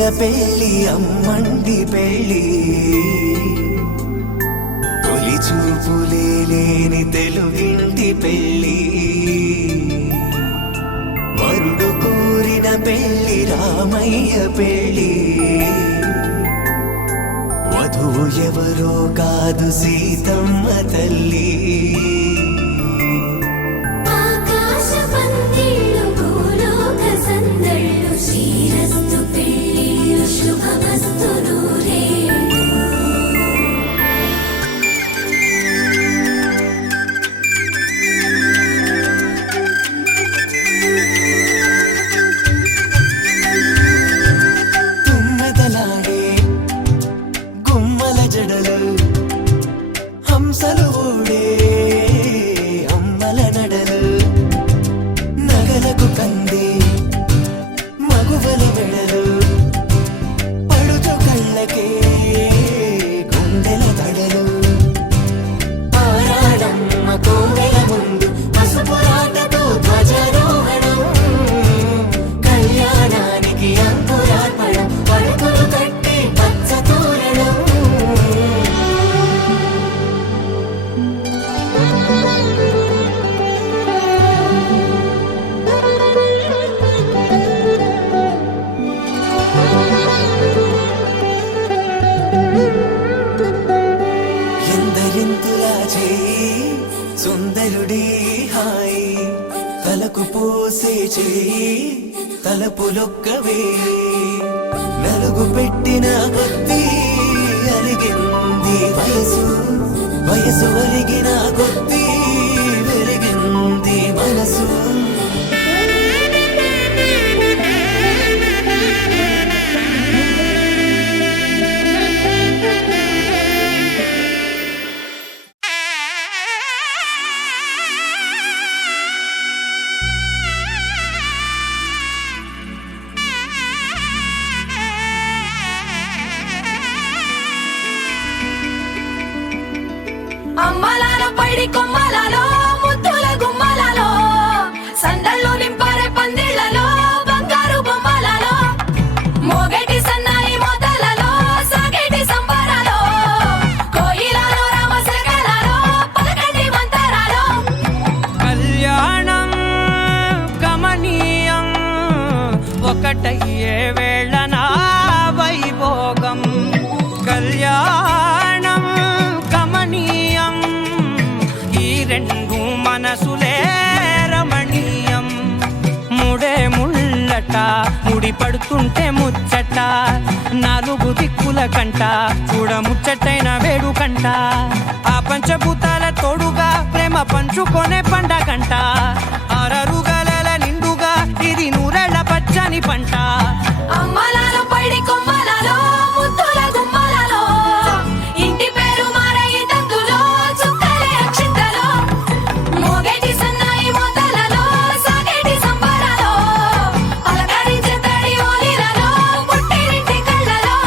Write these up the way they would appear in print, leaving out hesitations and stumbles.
ముద్దుల పెళ్ళి అమ్మండి పెళ్ళి తొలి చూపులే లేని తెలుగింటి పెళ్ళి వరుడు కోరిన పెళ్ళి రామయ్య పెళ్ళి వధువు ఎవరో కాదు సీతమ్మ తల్లి హంసలు ఓడే అమ్మల నడలు నగలకు కంది మగువల వెడలు పడుచు కళ్ళకే గుండెల తడలు ఆరాడమ్మ కోవెల ముందు పసుపురాటతో ధ్వజారోహణం కళ్యాణానికి అంకురార్పణం పడుకులు కట్టి పచ్చ తోరణం ఎందరింతులా చేయి సుందరుడి హాయి తలకు పోసే చేయి తలపులొక్కవే నలుగు పెట్టిన కొద్దీ అలిగింది వయసు వయసు ఒలిగిన కొద్దీ వెలిగింది మనసు అమ్మలాల పైడి కొమ్మలలో ముద్దుల గుమ్మలలో సందళ్ళు నింపారే పందిళ్లలో బంగారు బొమ్మలలో మోగేటి సన్నాయి మోతలలో సాగేటి సంబరాలో కోయిలలో రామశకలలో పలకండి మంతరాలో కళ్యాణం గమనీయం ఒకటయ్యే వేళ నా వైభోగం కళ్యాణం గమనీయం ఈ రెండు మనసులే రమణీయం ముడే ముళ్ళట ముడి పడుతుంటే ముచ్చట నాలుగు దిక్కుల కంట చూడ ముచ్చటైన వేడుకంట ఆ పంచభూతాల తోడుగా ప్రేమ పంచుకొనే పండగంట ఆరరుగల నిండుగా ఇది నూరెళ్ళ పచ్చని పంట అమ్మలాల పైడి కొమ్మలలో ముద్దుల గుమ్మలలో ఇంటి పేరు మారయి తందులో చుక్కలే అక్షింతలో మోగేటి సన్నాయి మోతలలో సాగేటి సంబరాలో పలకరించే తడి ఓలిలలో పుట్టినింటి కళ్ళలో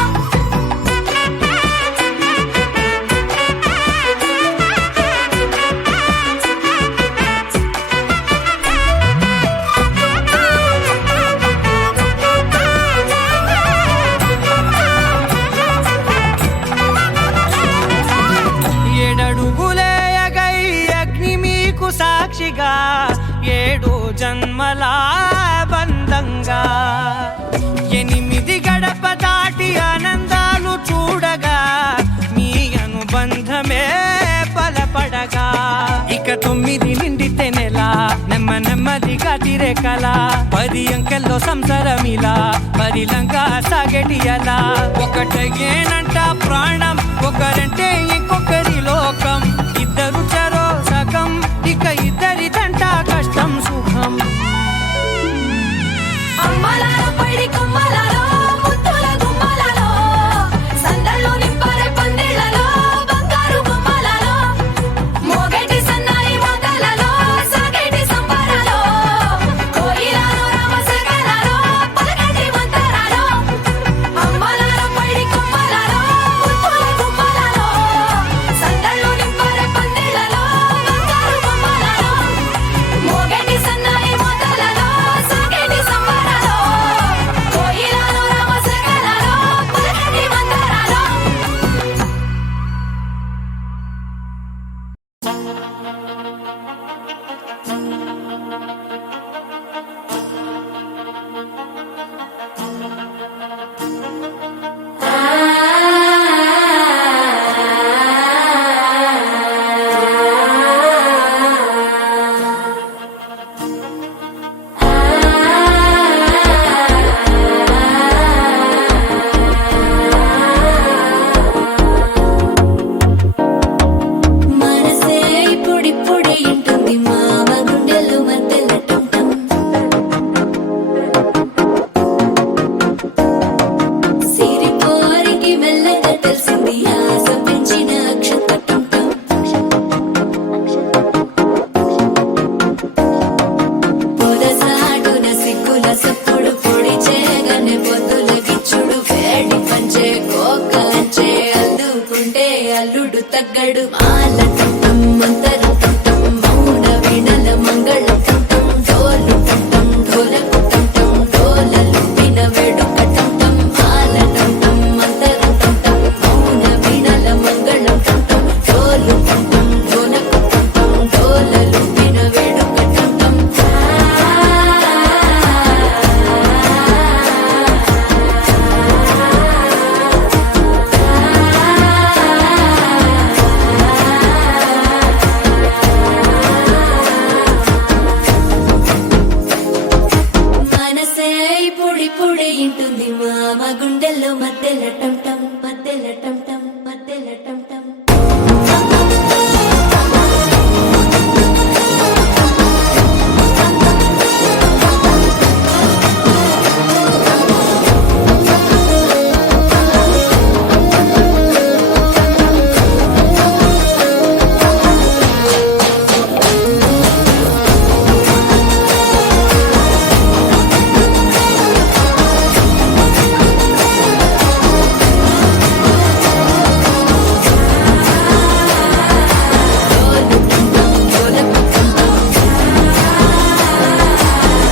ఏడడుగులేయగై అగ్ని మీకు సాక్షిగా ఏడు జన్మల బంధంగా 8 గడప దాటి ఆనందాలు చూడగా మీ అనుబంధమే బలపడగా ఇక 9 నిండితే నెల నెమ్మదిగా తిరేకల 10 అంకెల్లో సంసారమిలా పరిలంగా సాగేటి అలా ఒకటేనంట ప్రాణం ఒకరంటే ఇంకొకరి లోకం ఇద్దరు చరో సగం ఇక ఇద్దరిదంట కష్టం సుఖం అమ్మలాల పైడి కొమ్మలలో ముద్దుల గుమ్మలలో సందళ్ళు నింపారే పందిళ్లలో బంగారు బొమ్మలలో మోగేటి సన్నాయి మోతలలో సాగేటి సంబరాలో కోయిలలో రామశకలలో పలకండి మంతరాలో అమ్మలాల పైడి కొమ్మలలో ముద్దుల గుమ్మలలో అల్లుడు తగ్గడు మాల టం మంతరం టం మౌన వీణల మంగళం టం డోలు టం ఢోలకు టం డోలలు విన వేడుక టం మాల టం మంతరం టం మౌన వీణల మంగళం టం డోలు టం ఢోలకు టం డోలలు విన వేడుక టం మనసే పొడి పొడి ఇంటుంది మామ గుండెల్లో మధ్యల టం టం మధ్యల టం టం మధ్యల టం టం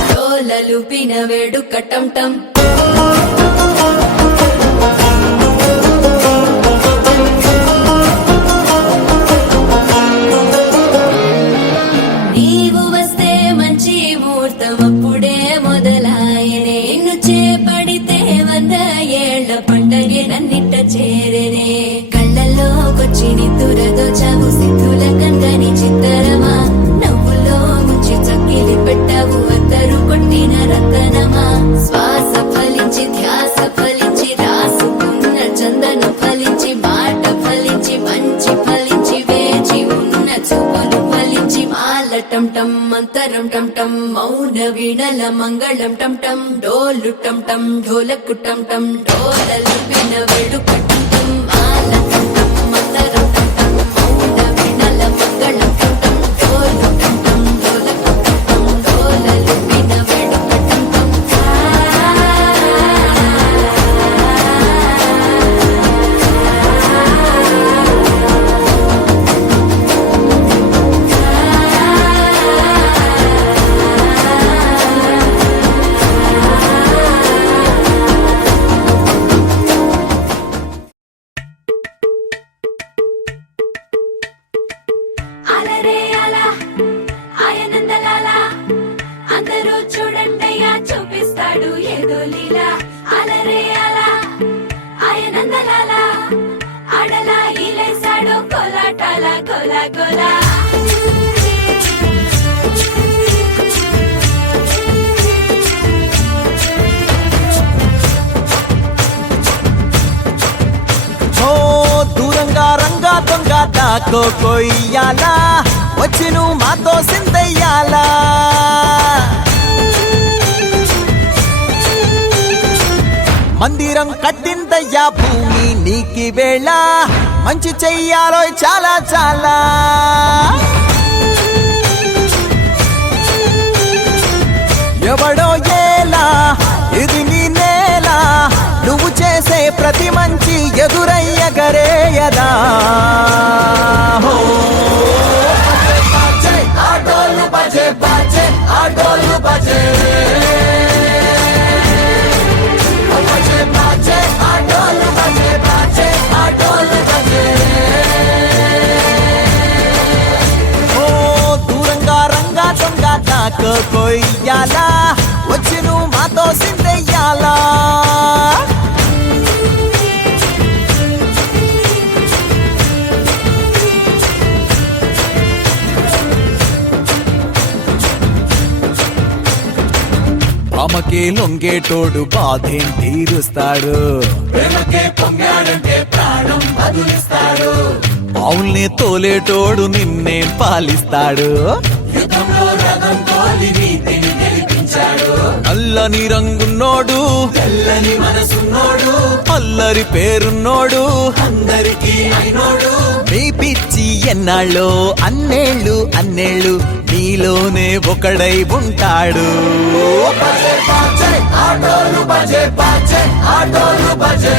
డోలలు పిన వేడుక టం టం నీవు వస్తే మంచి ముహూర్తం అప్పుడే మొదలాయనే నిన్ను చేపడితే 100 ఏళ్ల పండగే నన్నిట్ట చేరనే కళ్ళల్లోకొచ్చి నిద్దురదో చావు సిద్ధుల కందని చిత్తరమా నవ్వులో ముంచి చక్కిలి పెట్టావు అద్దరు కొట్టిన రతనమా శ్వాస ఫలించి ధ్యాస ఫలించి రాసుకున్న చందను ఫలించి మాట ఫలించి మంచి ఫలించి వేచి ఉన్న చూపులు ఫలించి మాల టం టం మంతరం టం టం మౌన వీణల మంగళం టం టం డోలు టం టం ఢోలకు టం టం డోలలు విన వేడుక టం టం మాల టం టం మంతరం టం టం మౌన వీణల మంగళం టం టం డోలు టం టం ఢోలకు టం టం డోలలు విన వేడుక టం టం అలరే అలా ఆయనందలాలా అందరూ చూడండయ్యా చూపిస్తాడు ఏదో లీలా అలరే అలా ఆయనందలాలా ఆడలా ఈలేశాడు కోలాటాల గోలా గోలా ఓ దూరంగా రంగా దొంగ దాకో కొయ్యాలా వచ్చి నువ్వు మాతో సిందయ్యాలా మందిరం కట్టిందయ్యా భూమి నీకి వేళ మంచి చెయ్యాలో చాలా చాలా ఎవడో ఏలా ఇది నీ నేల నువ్వు చేసే ప్రతి మంచి ఎదురయ్యగరేయదా హో ఆటోలు బజే బజే ఆటోలు బజే బజే బజే ఆటోలు బజే బజే ఆటోలు బజే ఓ దూరంగా రంగా దొంగ దాకో కొయ్యాలా వచ్చి నువ్వు మాతో సిందెయ్యాలా అమ్మకే లొంగేటోడు బాధేం తీరుస్తాడు ప్రేమకే పొంగాడంటే ప్రాణం బదులిస్తాడు పావుల్ని తోలేటోడు నిన్నేం పాలిస్తాడు యుద్ధంలో రథం తోలి నీతిని గెలిపించాడు అల్లని రంగున్నోడు తెల్లని మనసున్నోడు అల్లరి పేరున్నోడు అందరికీ అయినోడు మీ పిచ్చి ఎన్నాళ్ళో అన్నేళ్ళు అన్నేళ్ళు నీలోనే ఒకడై ఉంటాడు ఆటోలు బజే బజే ఆటోలు బజే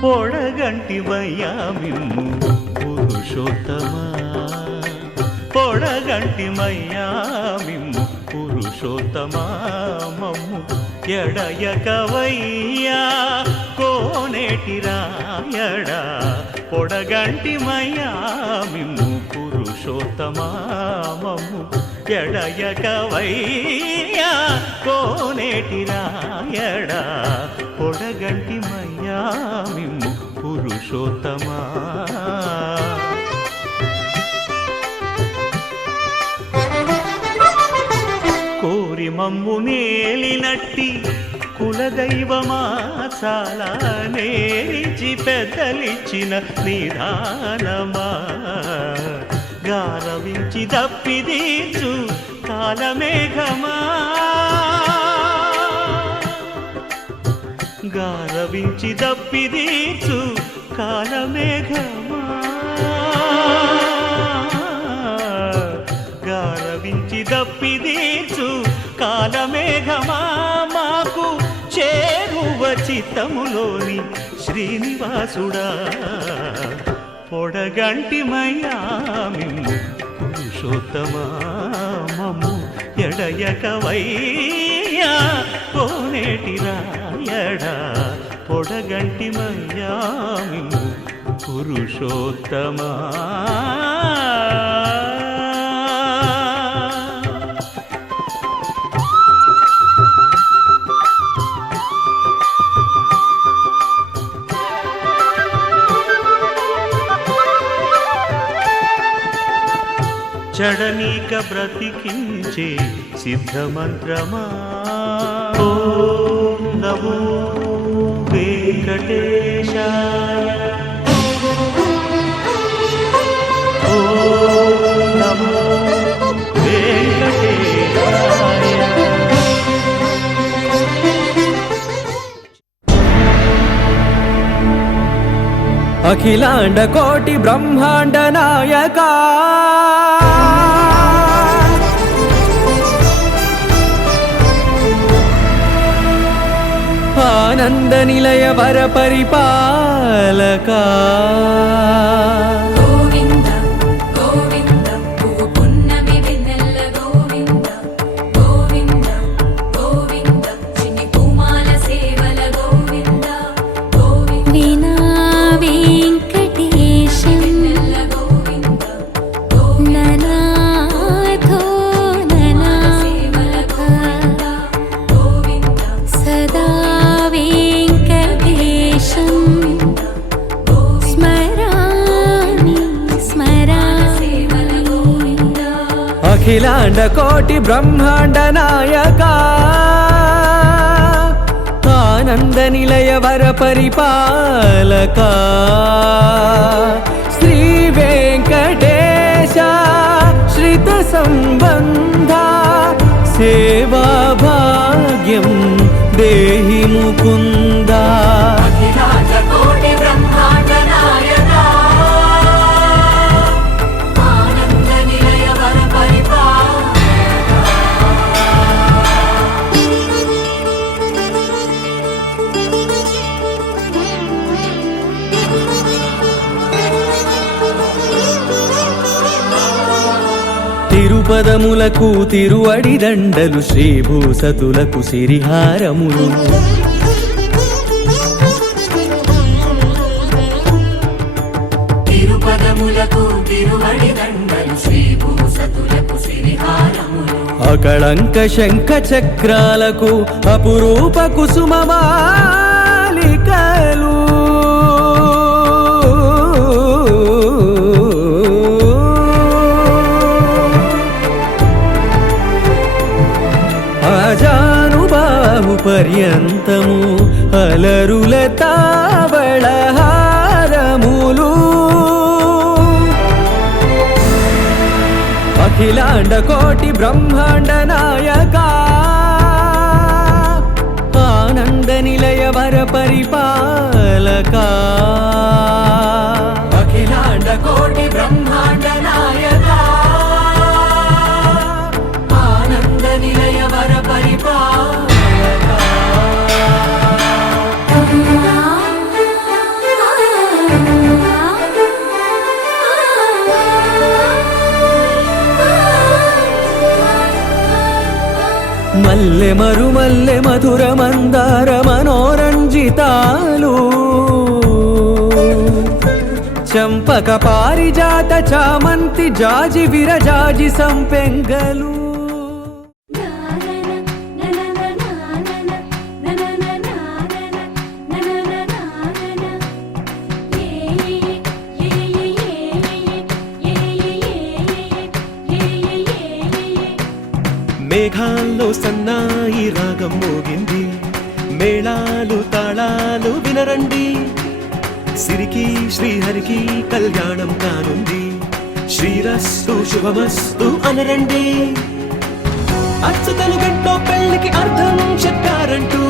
పొడగంటివయ్యా మిమ్ము పురుషోత్తమా పొడగంటిమయ్యా మిమ్ము పురుషోత్తమా మమ్ము ఎడయకవయ్యా కోనేటి రాయడా పొడగంటిమయ్యా మిమ్ము పురుషోత్తమా మమ్ము ఎడయకవయ్యా కోనేటి రాయడా పొడగంటిమయ్యా మిమ్ము పురుషోత్తమా కోరి మమ్ము నేలినట్టి కులదైవమా చాలా నేరిచి పెద్దలిచ్చిన నిదానమా గారవించి దప్పిదీచు కాలమేఘమా గారవించి దప్పిదీచు కాలమేఘమా గారవించి దప్పిదీచు కాలమేఘమా మాకు చేరువ చిత్తములోని శ్రీనివాసుడా పొడగంటిమయ్యా మిమ్ము పురుషోత్తమా మమ్ము ఎడయకవయ్యా కోనేటి రాయడా పొడగంటిమయ్యా మిమ్ము పురుషోత్తమా చడనీక బ్రతికించే సిద్ధమంత్రమా ఓం నమో వెంకటేశాయ ఓం నమో వెంకటేశాయ అఖిలాండ కోటి బ్రహ్మాండ నాయకా ఆనంద నిలయ వర పరిపాలకా గోవింద గోవింద పున్నమి వెన్నెల గోవింద గోవింద గోవింద చిన్ని కుమాల సేవల గోవింద గోవింద వీణా వెంకటేశం వెన్నెల గోవింద ననాథో ననా సేవల గోవింద గోవింద సదా వెంకటేశం స్మరామి స్మరామి అఖిలాండ కోటి బ్రహ్మాండ నాయకా ఆనంద నిలయ వర పరిపాలకా శ్రీ వెంకటేశ శ్రిత సంబంధ సేవా భాగ్యం దేహి ముకుందా అఖిలాండ కోటి బ్రహ్మాండ నాయకా ఆనంద నిలయ వర తిరుపదములకు తిరువడి దండలు శ్రీభూసతులకు సిరిహారములు తిరుపదములకు తిరువడి దండలు శ్రీభూసతులకు సిరిహారములు అకళంక శంఖ చక్రాలకు అపురూప కుసుమమాలికలు అజానుబాహు పర్యంతము అలరుల తావళహారములు అఖిలాండ కోటి బ్రహ్మాండ నాయకా ఆనంద నిలయ వర పరిపాలకా అఖిలాండ కోటి బ్రహ్మాండ నాయకా ఆనంద నిలయ వర పరిపాలకా మల్లె మరుమల్లె మధుర మందార మనోరంజితాలు చంపక పారిజాత చామంతి జాజి విరజాజి సంపెంగలు మేఘాల్లో సన్నాయి రాగం మోగింది మేళాలు తాళాలు వినరండి సిరికి శ్రీహరికి కళ్యాణం కానుంది శ్రీరస్తు శుభమస్తు అనరండి అచ్చతలు గంటో పెళ్లికి అర్థం చెప్పారంటూ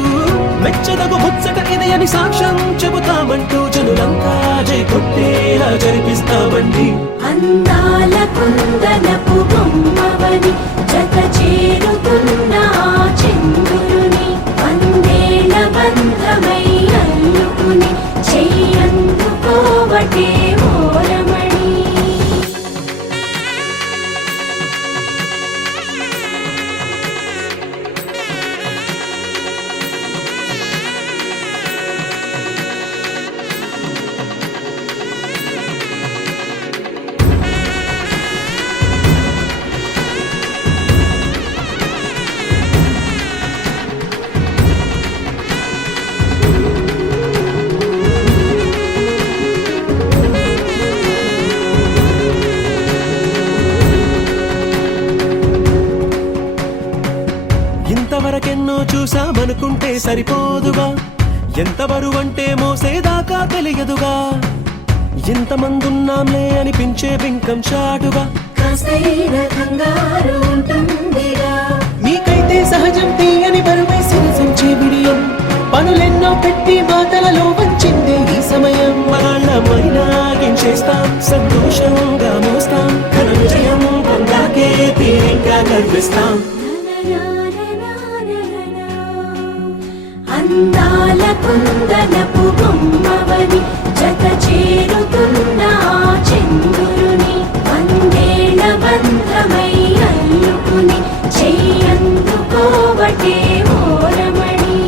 మెచ్చదగు ముచ్చట ఇది అని సాక్ష్యం చెబుతామంటూ జనులంతా జై కొట్టేలా జరిపిస్తామండి అందాల కుందనపు బొమ్మవని జత చేరుతున్న చంద్రుని వందేల బంధమై అల్లుకుని చెయ్యందుకోవటే ఓరమణి ఇంతవరకెన్నో చూసామనుకుంటే సరిపోదుగా ఎంత బరువంటే మోసేదాకా తెలియదుగా ఇంతమందున్నాంలే అనిపించే బింకం చాటుగా కాస్తైన కంగారు ఉంటుందిగా మీకైతే సహజం తీయని బరువై సిరిసంచే బిడియం పనులెన్నో పెట్టి మాటలలో వంచిందే ఈ సమయం మనాళ్ళమైనా ఏం చేస్తాం సంతోషంగా మోస్తాం ఘన విజయం పొందాకే తీరిగ్గా గర్విస్తాం అందాల కుందనపు బొమ్మవని జత చేరుతున్న చంద్రుని వందేల బంధమై అల్లుకుని చెయ్యందుకోవటే ఓరమణి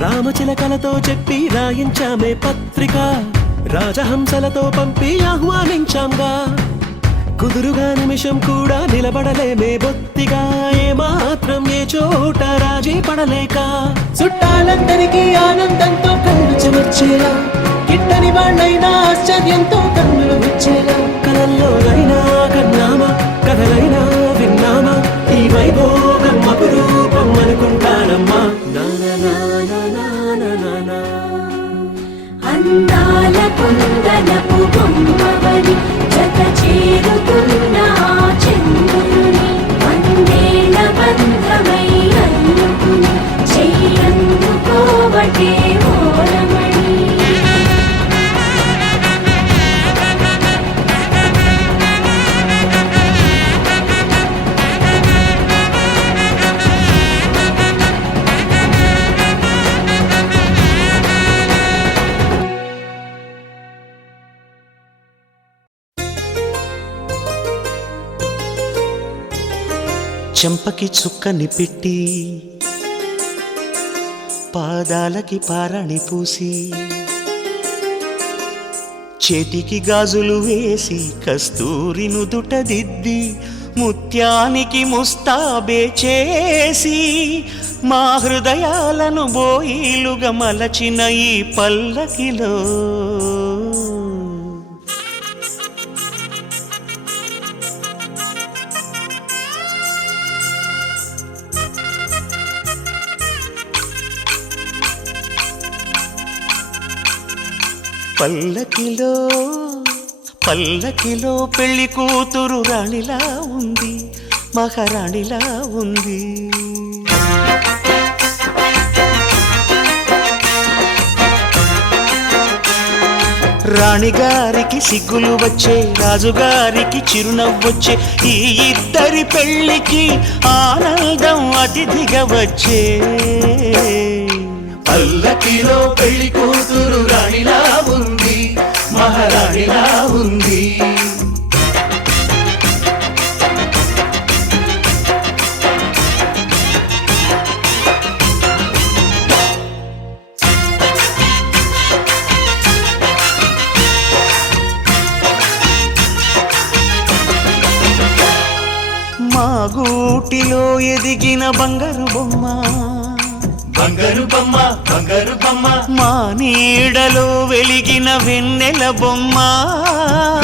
రామచిలకలతో చెప్పి రాయించామే పత్రిక రాజహంసలతో పంపి ఆహ్వానించాంగా కుదురుగా నిమిషం కూడా నిలబడలేమే బొత్తిగా ఏమాత్రం ఏ చోట రాజీ పడలేక చుట్టాలందరికీ ఆనందంతో కళ్ళు చెమర్చేలా గిట్టని వాళ్ళైనా ఆశ్చర్యంతో కన్నులు విచ్చేలా కలల్లోనైనా కన్నామా కథలైనా విన్నామా ఈ వైభోగం అపురూపం అనుకుంటానమ్మా అందాల కుందనపు బొమ్మవని జత చేరుతున్న చంద్రుని వందేల బంధమై అల్లుకుని చెయ్యందుకోవటే ఓరమణి చెంపకి చుక్కని పెట్టి పాదాలకి పారాణి పూసి చేతికి గాజులు వేసి కస్తూరి నుదుట దిద్ది ముత్యానికి ముస్తాబే చేసి మా హృదయాలను బోయిలుగా మలచిన ఈ పల్లకిలో పల్లకిలో పెళ్లి కూతురు రాణిలా ఉంది మహారాణిలా ఉంది. రాణిగారికి సిగ్గులు వచ్చే, రాజుగారికి చిరునవ్వొచ్చే, ఈ ఇద్దరి పెళ్ళికి ఆనందం అతిథిగా వచ్చే. పల్లకిలో పెళ్లి కూతురు రాణిలా ఉంది, మహారాణిలా ఉంది. మా గూటిలో ఎదిగిన బంగారు బొమ్మ, బంగారు బొమ్మ, బంగారు బొమ్మ, మా నీడలో వెలిగిన వెన్నెల బొమ్మ,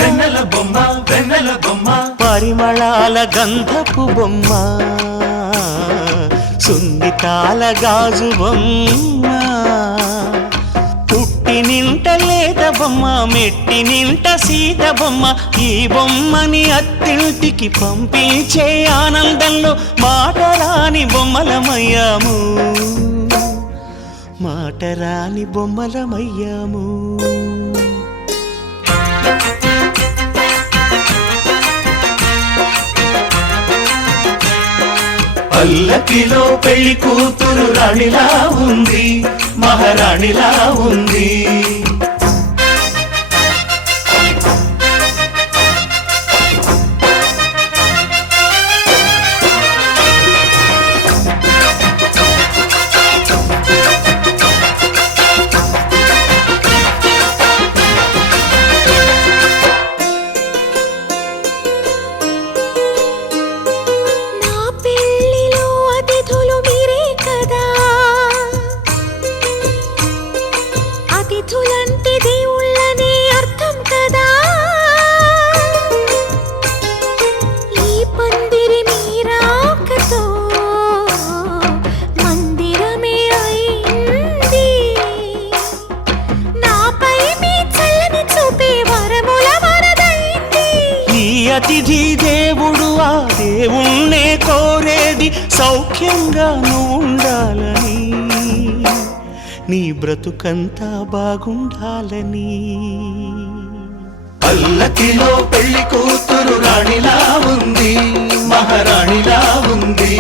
వెన్నెల బొమ్మ, వెన్నెల బొమ్మ, పరిమళాల గంధపు బొమ్మ, సున్నితాల గాజు బొమ్మ, పుట్టి నింట లేత బొమ్మ, మెట్టి నింట సీత బొమ్మ. ఈ బొమ్మని అత్తింటికి పంపించే ఆనందంలో మాటరాని బొమ్మలమయ్యాము, మాటరాని బొమ్మలమయ్యాము. పల్లకిలో పెళ్లి కూతురు రాణిలా ఉంది, మహారాణిలా ఉంది. నా పెళ్ళిలో అతిథులు మీరే కదా, అతిథులంటే దేవుళ్ళనే అర్థం కదా. ఈ పందిరి మీరాకతో మందిరమే అయింది. నాపై మీ చల్లని చూపే వరముల వరదైంది. ఈ అతిథి దేవుడు ఆ దేవుణ్ణే కోరేది సౌఖ్యంగా నువ్వు ఉండాలని, నీ బ్రతుకంతా బాగుండాలని. పల్లకిలో పెళ్లి కూతురు రాణిలా ఉంది, మహారాణిలా ఉంది.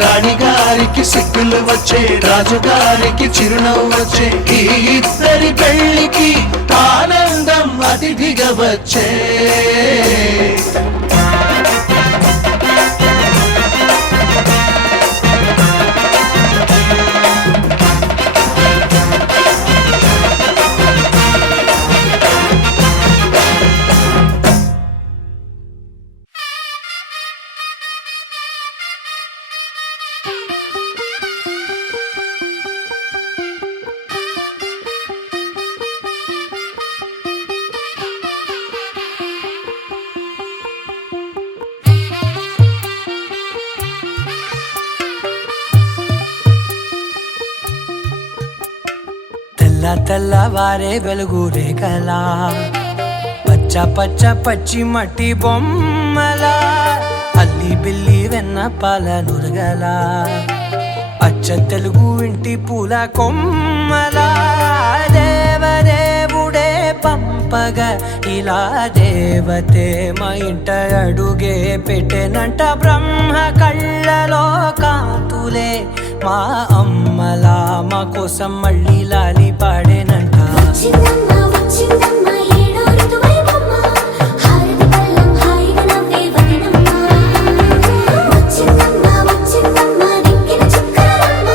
రాణిగారికి సిగ్గులు వచ్చే, రాజుగారికి చిరునవ్వు వచ్చే, ఈ ఇద్దరి పెళ్లికి ఆనందం అతిథిగా వచ్చే. తెల్ల తెల్లవారే వెలుగు రేఖలా, పచ్చ పచ్చ పచ్చి మట్టి బొమ్మలా, అల్లి బిల్లి వెన్న పాల నురగలా, అచ్చ తెలుగు ఇంటి పూల కొమ్మలా. దేవదేవుడే పంపగా ఇలా దేవతే మా ఇంట అడుగే పెట్టెనంట. బ్రహ్మ కళ్ళలో కాంతులే మా అమ్మలా, మా కోసం మళ్ళీ లాలి పాడేనంట. వచ్చిందమ్మా వచ్చిందమ్మా ఏడో ఋతువైవమ్మ, హారతి పళ్ళం హాయిగా నవ్వే వదనమ్మ. వచ్చిందమ్మా వచ్చిందమ్మా దిక్కిన చుక్కలమ్మ,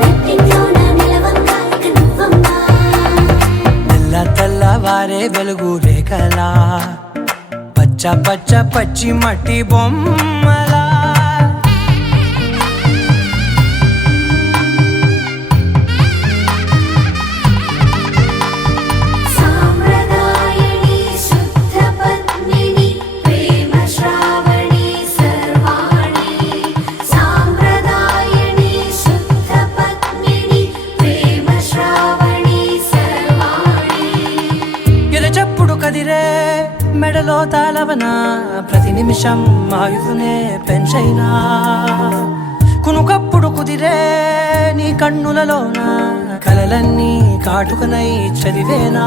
నెట్టింట్లోన నిలవంగా ఇక నువ్వమ్మా. తెల్ల తెల్లవారే వెలుగు రేఖలా, పచ్చ పచ్చ పచ్చి మట్టి బొమ్మలా. సాంప్రదాయని శుద్ధ పద్మిని ప్రేమ శ్రావణి సర్వాణి. సాంప్రదాయని శుద్ధ పద్మిని ప్రేమ శ్రావణి సర్వాణి. ఎరచప్పుడు కదిరే మెడల గుండెలో తాళవన ప్రతి నిమిషం ఆయువునే పెంచైనా కునుకప్పుడు కుదిరే నీ కన్నులలోన కలలన్నీ కాటుకనై చదివేనా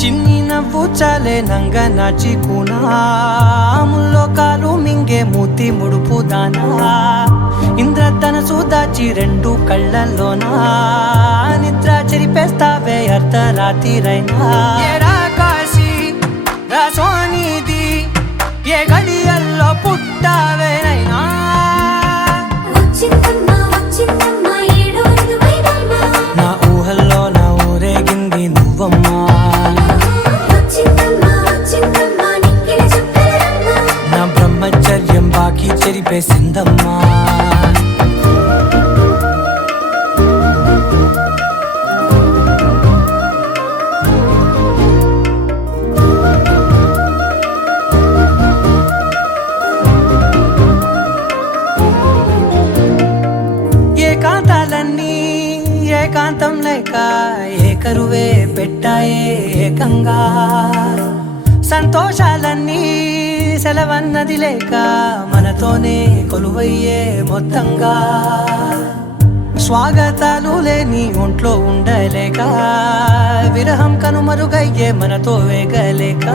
చిన్ని నవ్వు చాలే నంగ నాచి కూనాముల్లో కాలు మింగే మూతి ముడుపు దానా ఇంద్రధనసు దాచి రెండు కళ్ళల్లోనా నిద్ర చెరిపేస్తావే అర్ధరాత్రిరైనా ఏరా కాశీ రా సోనిది ఏ గడియల్లో పుట్టావేనైనా వచ్చిందమ్మా వచ్చిందమ్మా ఏడో ఇరువైవమ్మా నా ఊహల్లో నా ఊరేగింది నువ్వమ్మా వచ్చిందమ్మా వచ్చిందమ్మా నిక్కిన చుక్కలమ్మా నా బ్రహ్మచర్యం బాకీ చెరిపేసిందమ్మా ఏకాంతాలన్నీ ఏకాంతం లేక ఏకరువే పెట్టాయే ఏకంగా సంతోషాలన్నీ సెలవన్నది లేక మనతోనే కొలువయ్యే మొత్తంగా స్వాగతాలు లేని ఒంట్లో ఉండలేక విరహం కనుమరుగయ్యే మనతో వేగలేక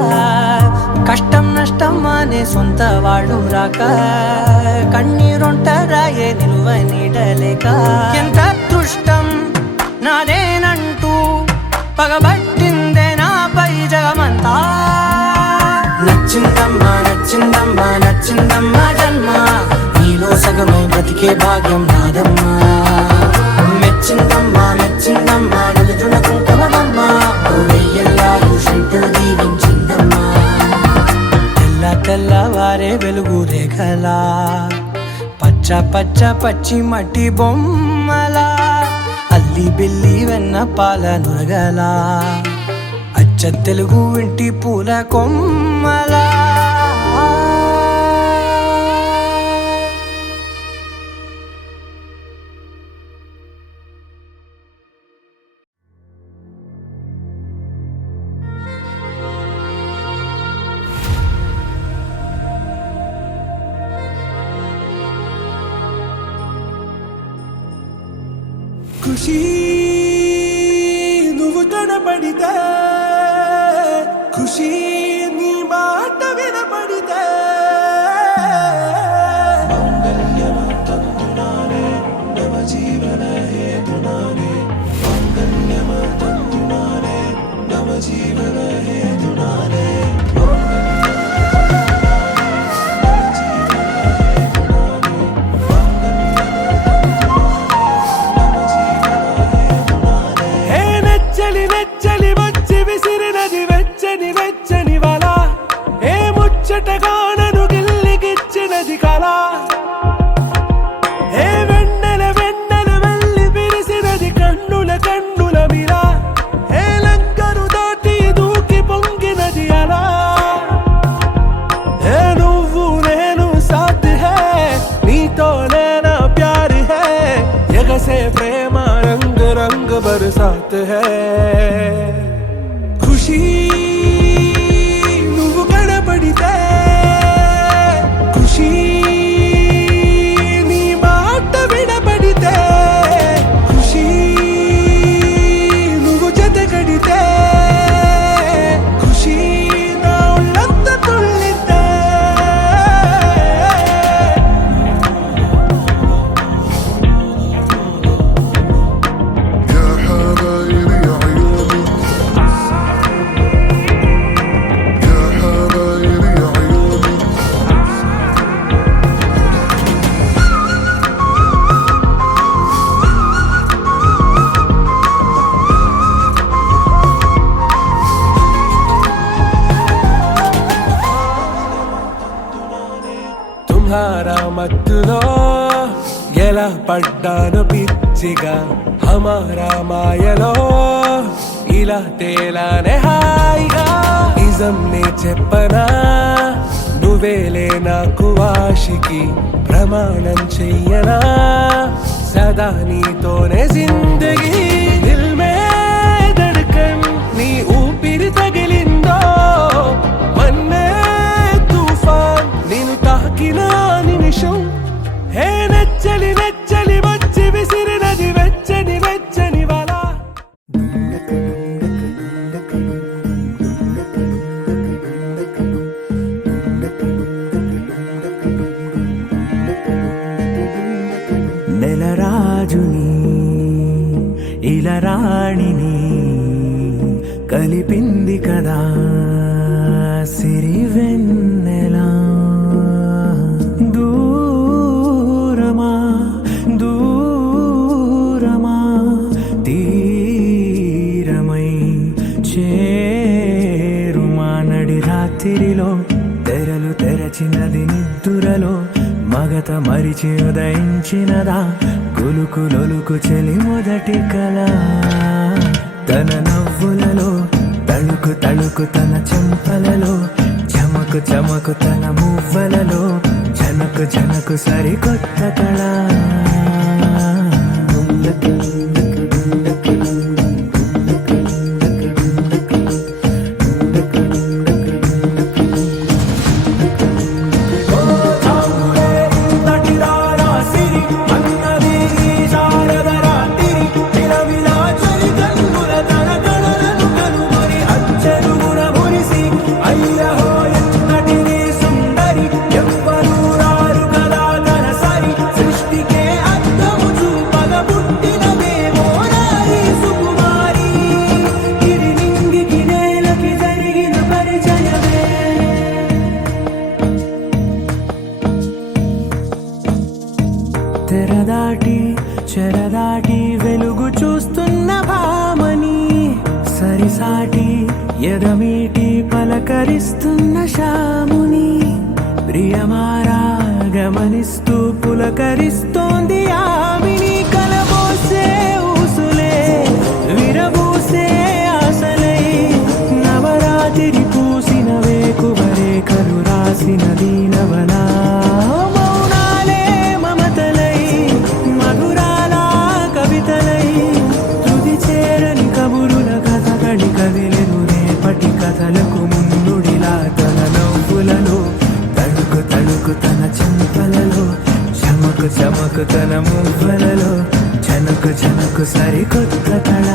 కష్టం నష్టం అనే సొంత వాళ్ళు రాక కన్నీరొంటరాయే నిలువ నీడలేక ఎంత అదృష్టం నాదేనంటూ పగబట్టిందే నాపై జగమంతా నచ్చిందమ్మా నచ్చిందమ్మా నచ్చిందమ్మా జన్మ నీలో సగమై బ్రతికే భాగ్యం నాదమ్మా మెచ్చిందమ్మా మెచ్చిందమ్మా నిలుచున కుంకుమమ్మా వెయ్యల్లాలు శంటు దీవించిందమ్మా తెల్ల తెల్లవారే వెలుగు రేఖలా పచ్చ పచ్చ పచ్చి మట్టి బొమ్మలా అల్లి బిల్లి వెన్న పాల నురగలా అచ్చ తెలుగు ఇంటి పూల కొమ్మలా ఖుషి నువ్వు కనబడితే ఖుషి నీ మాట వినబడితే మంగళ్యమాతంతునానే నవ జీవన హేతునానే మంగళ్యమాతంతునానే నవ జీవన హేతునానే వెచ్చని వచ్చి విసిరినది వెచ్చని వెచ్చని వల ఏ ముచ్చటగానను గిల్లికిచ్చినది కళ ఏ వెన్నెల వెన్నెల వెళ్ళి విరిసినది కన్నుల కన్నుల మిల ఏ లంకరు దాటి దూకి పొంగినది అలా ఏ నువ్వు నేను సాథ్ హే నీతో నేనా ప్యార్ హే ఎగసే ప్రేమ రంగ్ రంగ్ బరసాత్ హే ఖుషి నువ్వు కనబడితే ఖుషి నీ మాట వినబడితే ఖుషి నువ్వు జతగడితే ఖుషి నా ఒళ్ళంత తుళ్ళితే يا حبايبي عيوني يا حبايبي عيوني తుమ్హారా మత్తులో ఎలా పడ్డాను పిచ్చిగా హమారా మాయలో ఇలా తేలానే హాయిగా నిజం నే చెప్పనా నువ్వేలే నాకు ఆశికి ప్రమాణం చెయ్యనా సదా నీతోనే జిందగీ దిల్ మే ధడ్కన్ నీ ఊపిరి తగిలిందో చలి వెచ్చలి వచ్చి విసిరినది వెచ్చని వెచ్చని వల నెలరాజుని ఇలరాణిని కలిపింది కదా సిరివెన్నెలా దూరమా దూరమా తీరమై చేరుమా నడి రాత్రిలో తెరలు తెరచినది నిద్దురలో మగత మరిచి ఉదయించినదా కులుకు లొలుకు చెలి మొదటి కళ తన నవ్వులలో తళుకు తళుకు తన చెంపలలో చమకు చమకు తన మువ్వలలో జనకు జనకు సరికొత్త కళ తెరదాటి చెరదాటి వెలుగు చూస్తున్న భామని సరిసాటి ఎదమీటి పలకరిస్తున్న శాముని ప్రియమారా గమనిస్తూ పులకరిస్తోంది ఆమిని కలబోసే ఊసులే విరబూసే ఆశలై నవరాత్రి పూసిన వేకువరేఖలు రాసిన దీనవనా కదిలెను రేపటి కథలకు ముందుడిలా తన నవ్వులలో తడుకు తడుకు తన చెంపలలో చమకు చమకు తన మువ్వలలో జనకు జనకు సరికొత్త కళ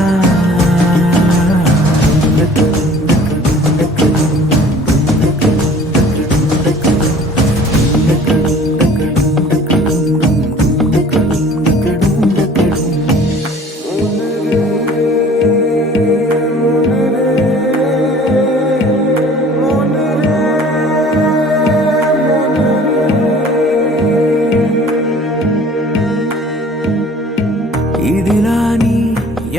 ఇదిలాని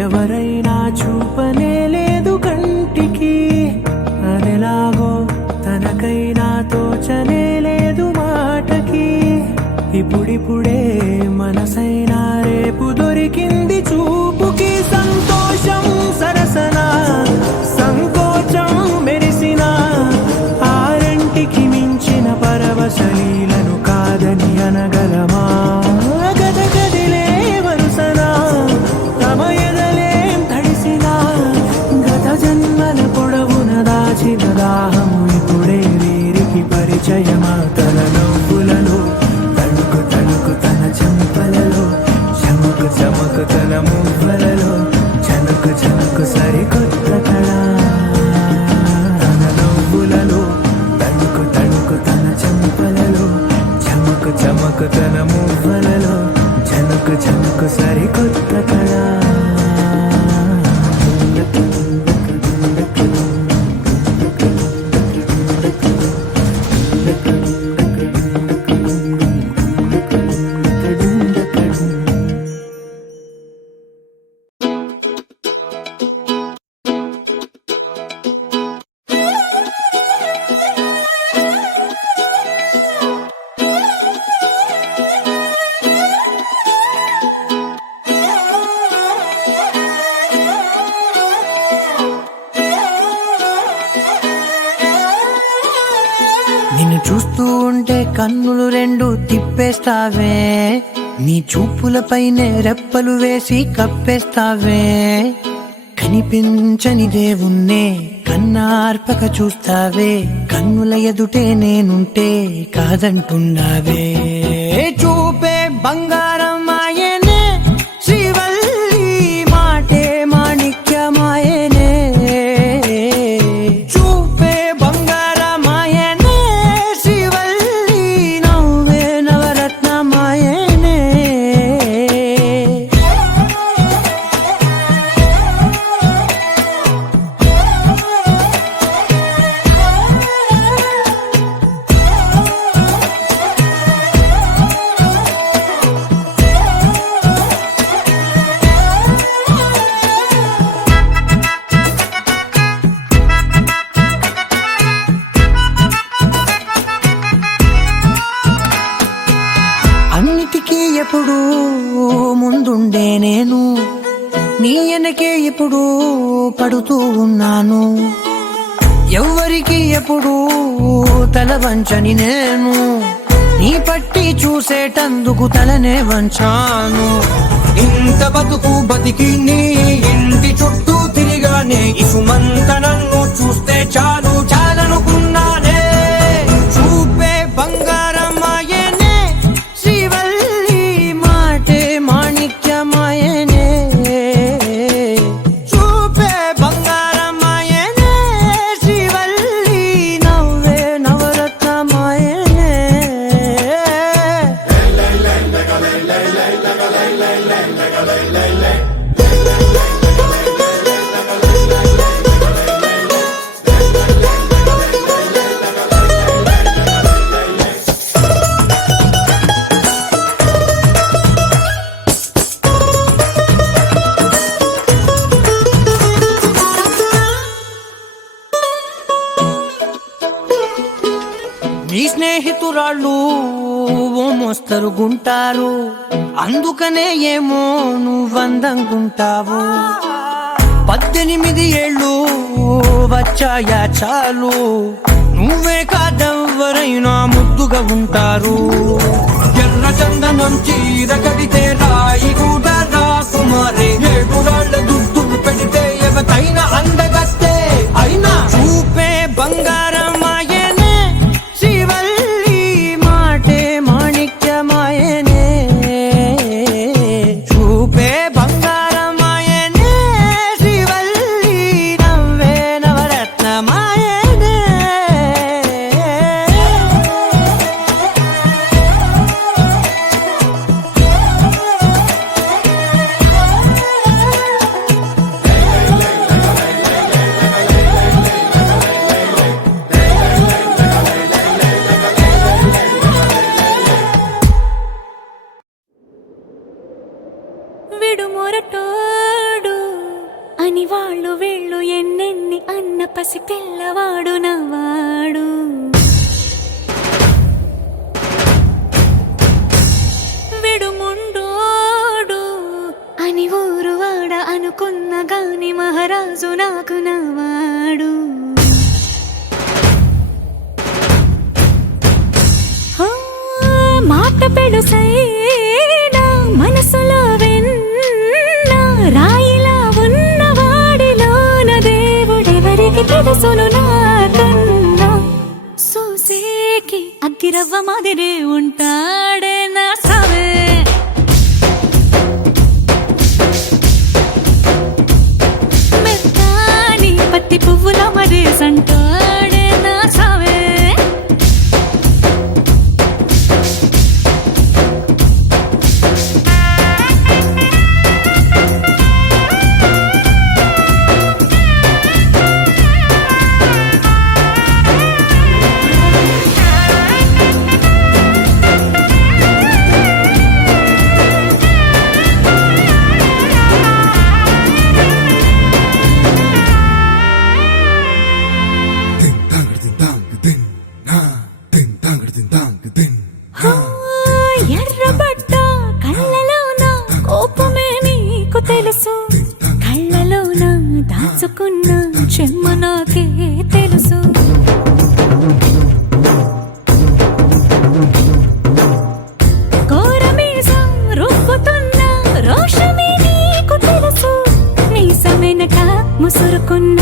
ఎవరైనా చూపనే లేదు కంటికి అదెలాగో తనకైనా తోచనే లేదు మాటకి ఇప్పుడిప్పుడే మనసైనా రేపు దొరికింది చూపుకి సంతోషం సరసన సంకోచం మెరిసిన ఆరంటికి మించిన పరవశలీలను కాదని అనగలమా గదగదిలే వరుసనా తమ ఎదలేం తడిసినా గత జన్మల పొడవున దాచిన దాహము ఇప్పుడే వీరికి పరిచయమా తన నవ్వులలో తణుకు తణుకు తన చెంపలలో చమకు చమకు తన మువ్వలలో చనుకు చనుకు సరికొత్త కళ తన నవ్వులలో తణుకు తణుకు తన చెంపలలో చమకు చమకు తన మువ్వలలో చనుకు చనుకు సరికొత్త కళ నిన్ను చూస్తూ ఉంటే కన్నులు రెండు తిప్పేస్తావే నీ చూపులపైనే రెప్పలు వేసి కప్పేస్తావే కనిపించని దేవుణ్ణే కన్నార్పక చూస్తావే కన్నుల ఎదుటే నేనుంటే కాదంటున్నావే చూపే బంగారు నీ వెనకే ఎప్పుడు పడుతూ ఉన్నాను, ఎవ్వరికి ఎప్పుడు తల వంచని నేను, నీ పట్టి చూసేటందుకు తలనే వంచాను. ఇంత బతుకు బతికి నీ ఇంటి చుట్టూ తిరిగానే, ఇసుమంత నన్ను చూస్తే చాలు చాలనుకున్నానే. చూపే బంగారమాయనే, శ్రీవల్లి మాటే మాణిక్యమాయనే. చూపే బంగారమాయనే, శ్రీవల్లి నవ్వే నవరత్నమాయనే. నీ స్నేహితురాళ్ళు ఓ మోస్తరు గుంటారు, అందుకనే ఏమో నువ్వందంగుంటావు. 18 ఏళ్ళు వచ్చాయా చాలు, నువ్వే కాదెవ్వరైనా ముద్దుగా ఉంటారు. ఎర్ర చందనం చీర కడితే రాయి కూడా రాకుమారే, 7 రాళ్ళ దుద్దులు పెడితే ఎవతైనా అందగస్తే. అయినా చూపే బంగారమాయనే, శ్రీవల్లి మాటే మాణిక్యమాయనే. చూపే బంగారమాయనే, శ్రీవల్లి నవ్వే నవరత్నమాయనే. విడు మొరటోడు అని వాళ్ళు వీళ్ళు ఎన్నెన్ని అన్న పసి పిల్లవాడు నవ్వాడు. విడు ముండోడు అని ఊరు వాడ అనుకున్న గాని మహారాజు నాకు నవ్వాడు. మాట పెడుసైనా మనసులో వెన్న రాయిలా ఉన్నవాడిలోన దేవుడెవరికి తెలుసును నాకన్నా. సూసేకి అగ్గిరవ్వ మాదిరి ఉంటాడే నా సవే, మెత్తాని పత్తి పువ్వుల మరి సంటాడే నా సవే. ఎర్రబడ్డ కళ్ళలోన కోపమే నీకు తెలుసు, కళ్ళలోన దాచుకున్న చెమ్మ నాకే తెలుసు. కోరమీసం రుబ్బుతున్న రోషమే నీకు తెలుసు, మీసమెనక ముసురుకున్న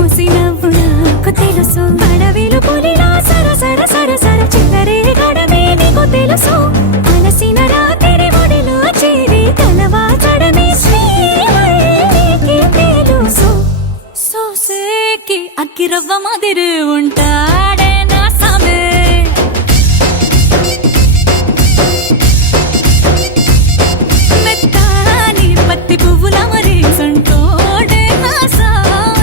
ముసినవ్వు నాకు తెలుసు. అడవిలు పులిలా సరసర సరసర చిల్లరే గడమే నీకు తెలుసు, అలసిన రాత్రి ఒడిలో చేరి తలవాచడమే శ్రీవల్లికి తెలుసు. సోసేకి అగ్గిరవ్వ మాదిరి ఉంటాడే నా సమే, మెత్తాని పత్తి పువ్వుల మరి సంటోడే నా సమే.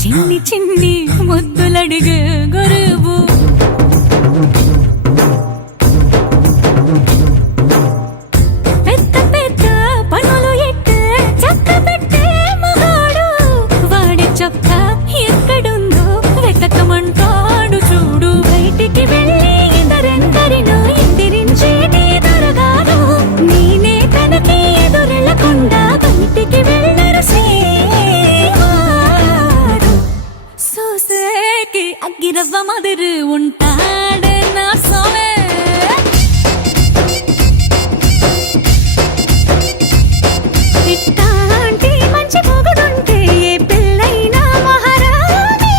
చిన్ని చిన్ని ముద్దులడిగే గురువు పెద్ద పెద్ద పనులు ఎట్టే చక్క పెట్టే మగాడు వాడి చొక్క ఎక్కడుందో వెతకమంటాడు చూడు బయటికి వెళ్ళి ఇద్దరెందరినో ఎదిరించేటి దొరగాను నేనే తనకి ఎదురెళ్ళకుండా బయటికి వెళ్ళరు శ్రీవారు సోసేకి అగ్గిరవ్వ మదురు ఉంటాడే నా సోమే ఇట్టాంటి మంచి మొగుడుంటే ఏ పిల్లైనా మహారాణి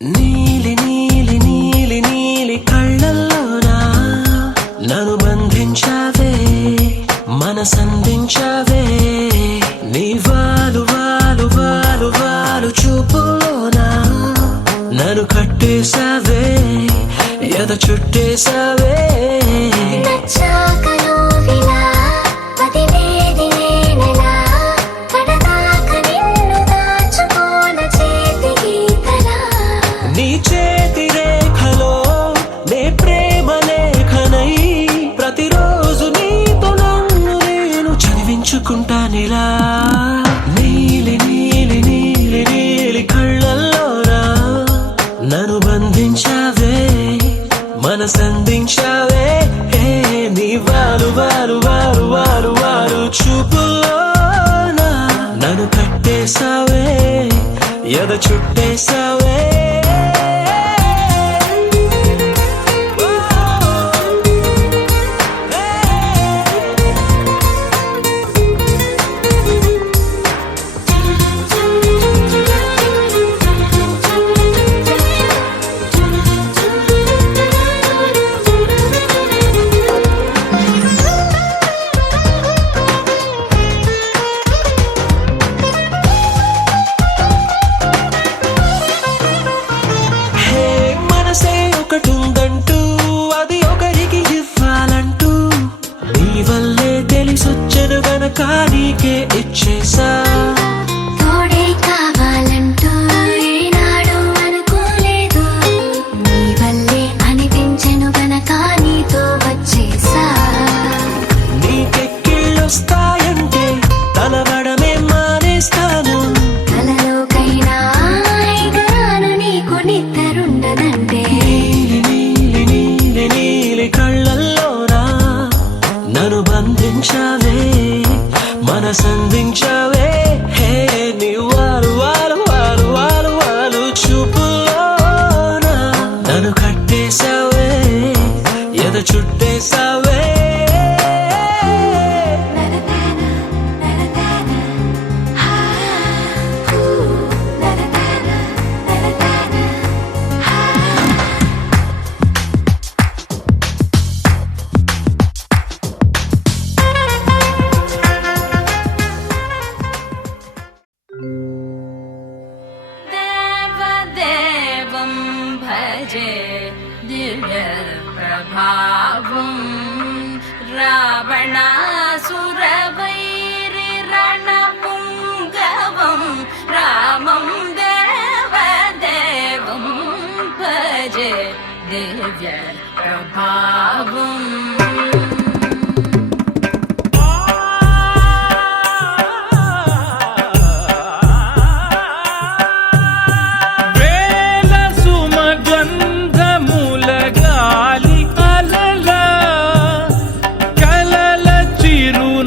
నీలి నీలి నీలి నీలి కళ్ళల్లోనా నన్ను బంధించావే మనసందించావే నీ వాలు వాలు వాలు వాలు చూపులోనా నన్ను కట్టేశావే ఎద చుట్టేశావే నీ చేతి రేఖలో నే ప్రేమ లేఖనై ప్రతిరోజు నీతో నన్ను నేను చదివించుకుంటానిలా నీలి నీలి నీలి నీలి కళ్ళల్లోనా నన్ను బంధించావే మనసందించావే నీ వాలు వాలు వాలు వాలు వాలు చూపులోనా నన్ను కట్టేశావే ఎద చుట్టేశావే మనసే ఒకటుందంటూ అది ఒకరికి ఇవ్వాలంటూ నీ వల్లే తెలిసొచ్చను గనక నీకే ఇచ్చేసా తోడే కావాలంటూ ఏనాడు అనుకోలేదు నీ వల్లే అనిపించెను గనక నీతో వచ్చేసా నీకెక్కిళ్ళొస్తాయంటే తలవడమే మానేస్తాను కలలోకైనా ఎగరాను నీకు నిద్రుండదంటే నీలి నీలి నీలి నీలి కళ్ళల్లోనా నన్ను బంధించావే మనసందించావే నీ వారు వారు వారు వారు వారు చూపులోనా నన్ను కట్టేశావే ఎద చుట్టేశావే దేవదేవం భజే దివ్య ప్రభావం రావణాసురవైరి రణపుంగవం రామం దేవదేవం భజే దివ్య ప్రభావం వేల సుమగంధముల గాలి అలల కలల చిరునవ్వులతో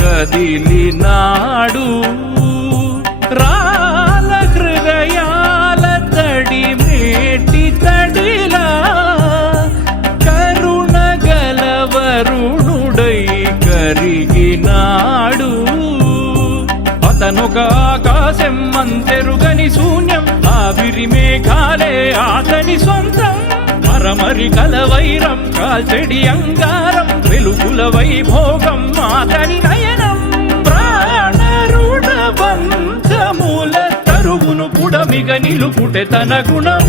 కదిలినాడు రా అతనొక ఆకాశం అంతెరుగని శూన్యం ఆవిరి మేఘాలే అతని సొంతం మరమరి కలవైరం కాల్చెడి అంగారం వెలుగుల వైభోగం అతని నయనం ప్రాణరుణ బంధముల తరువును పుడమిగ నిలుపుటె తన గుణం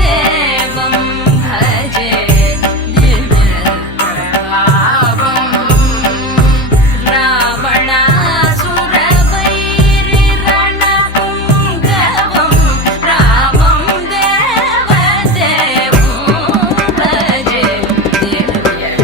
దేవం భజే దివ్యరావం రావణాసురవైరి రణపుంగవం రామం దేవదేవం భజే దివ్యరావం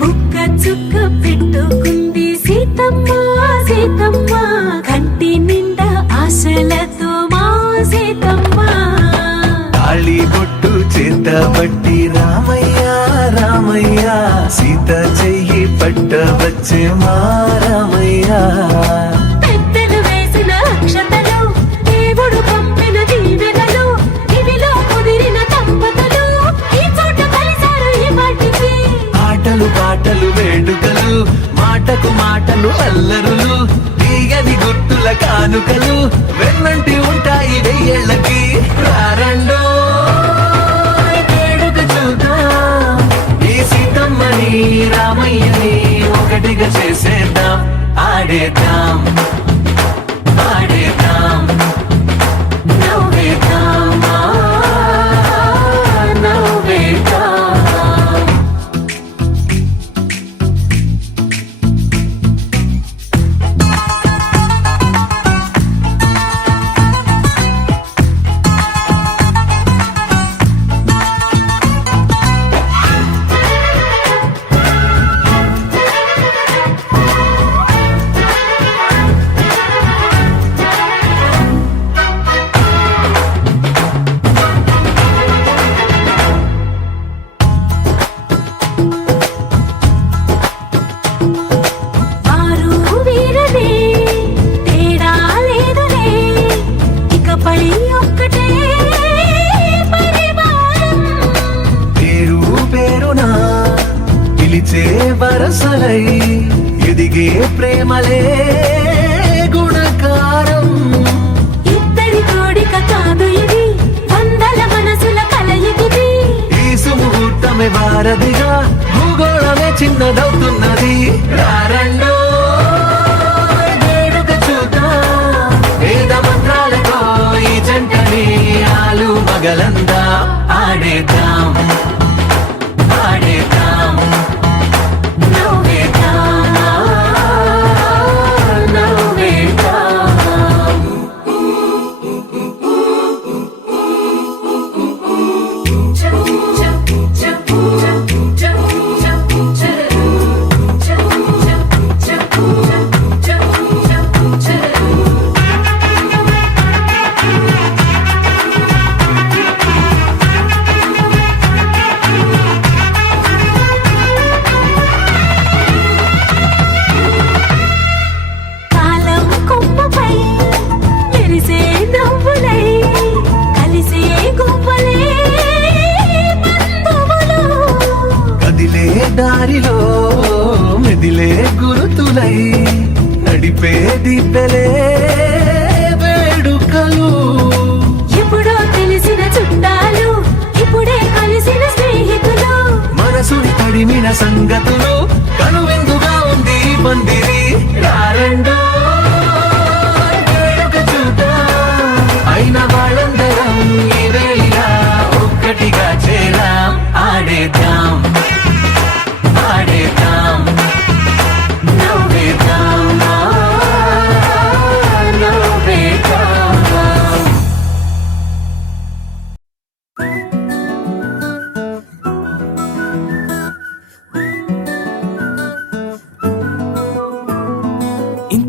బుక్క చుక్క పెట్టుకుంది సీతమ్మ సీతమ్మ కంటి నిండా ఆశలతో మా సీతమ్మ తాళి బొట్టు చేత బట్టి రామయ్య రామయ్య సీత చెయ్యి పట్ట వచ్చే మా రామయ్య పెద్దలు వేసిన అక్షతలు దేవుడు పంపిన దీవెనలు ఇవిలో కుదిరిన దంపతులు ఈ చోట కలిసారు ఈ మాటికి ఆటలు పాటలు వేడుకలు మాటకు మాటలు అల్లరులు తీయని గుర్తుల కానుకలు వెన్నంటి ఉంటాయి వెయ్యేళ్ళకి రారండో వేడుక చూద్దాం ఈ సీతమ్మని రామయ్యని ఒకటిగా చేసేద్దాం ఆడేద్దాం ఆడేద్దాం నవ్వేద్దాం నవ్వేద్దాం వారు వీరనే తేడా లేదులే ఇకపై ఒక్కటే పరివారం పేరు పేరునా పిలిచే వరసలై ఎదిగే ప్రేమలే గుణకారం ఇద్దరి కోడిక కాదు ఇది వందల మనసుల కలయికిది ఈ సుముహూర్తమే వారధిగా భూగోళమే చిన్నదవుతున్నది రారండో వేడుక చూద్దాం వేద మంత్రాలతో ఈ జంటని ఆలు మగలందా ఆడేద్దాం ఆడేద్దాం నవ్వేద్దాం నవ్వేద్దాం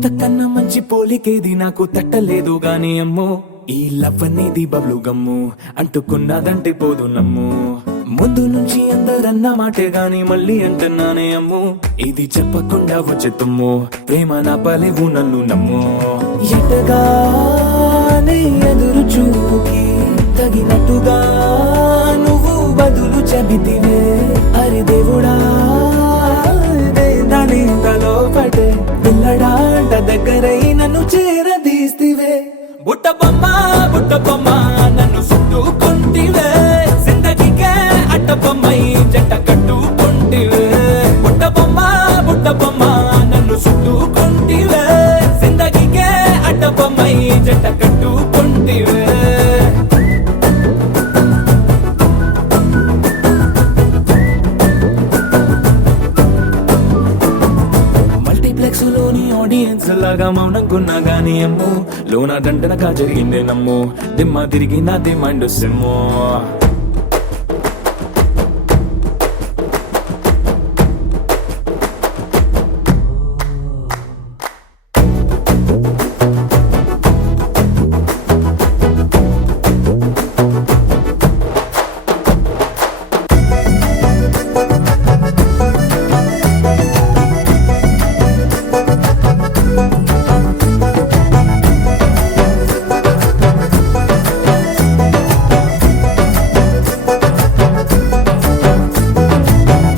ఇంతకన్నా మంచి పోలికేది నాకు తట్టలేదు గాని అమ్మో ఈ లవ్ అనేది బబ్లు గమ్ము అంటుకున్నదంటే పోదు నమ్ము ముందు నుంచి అందరన్న మాటే గాని మళ్ళీ అంటున్నానే అమ్ము ఇది చెప్పకుండా వచ్చే తుమ్ము ప్రేమ నా పలేవు నన్ను నమ్ము ఎటగానే ఎదురు చూకి తగినట్టుగా నువ్వు బదులు చెబితివే అరే దేవుడా దాని తలో పటే పిల్లడాంట దగ్గరై నన్ను చేరదీస్తివే బుట్ట బొమ్మ నన్ను చుట్టుకుంటివే జిందగీకే అట్ట బొమ్మై జంట కట్టుకుంటివే బుట్ట బొమ్మ నన్ను చుట్టుకుంటివే జిందగీకే అట్ట బొమ్మై జంట కట్టుకుంటివే మల్టీప్లెక్స్ లోని ఆడియన్స్ లాగా మౌనంకున్నా గానీ అమ్ము లోన దండనగా జరిగిందే నమ్ము దిమ్మ తిరిగి నాది మైండ్ సిమ్ము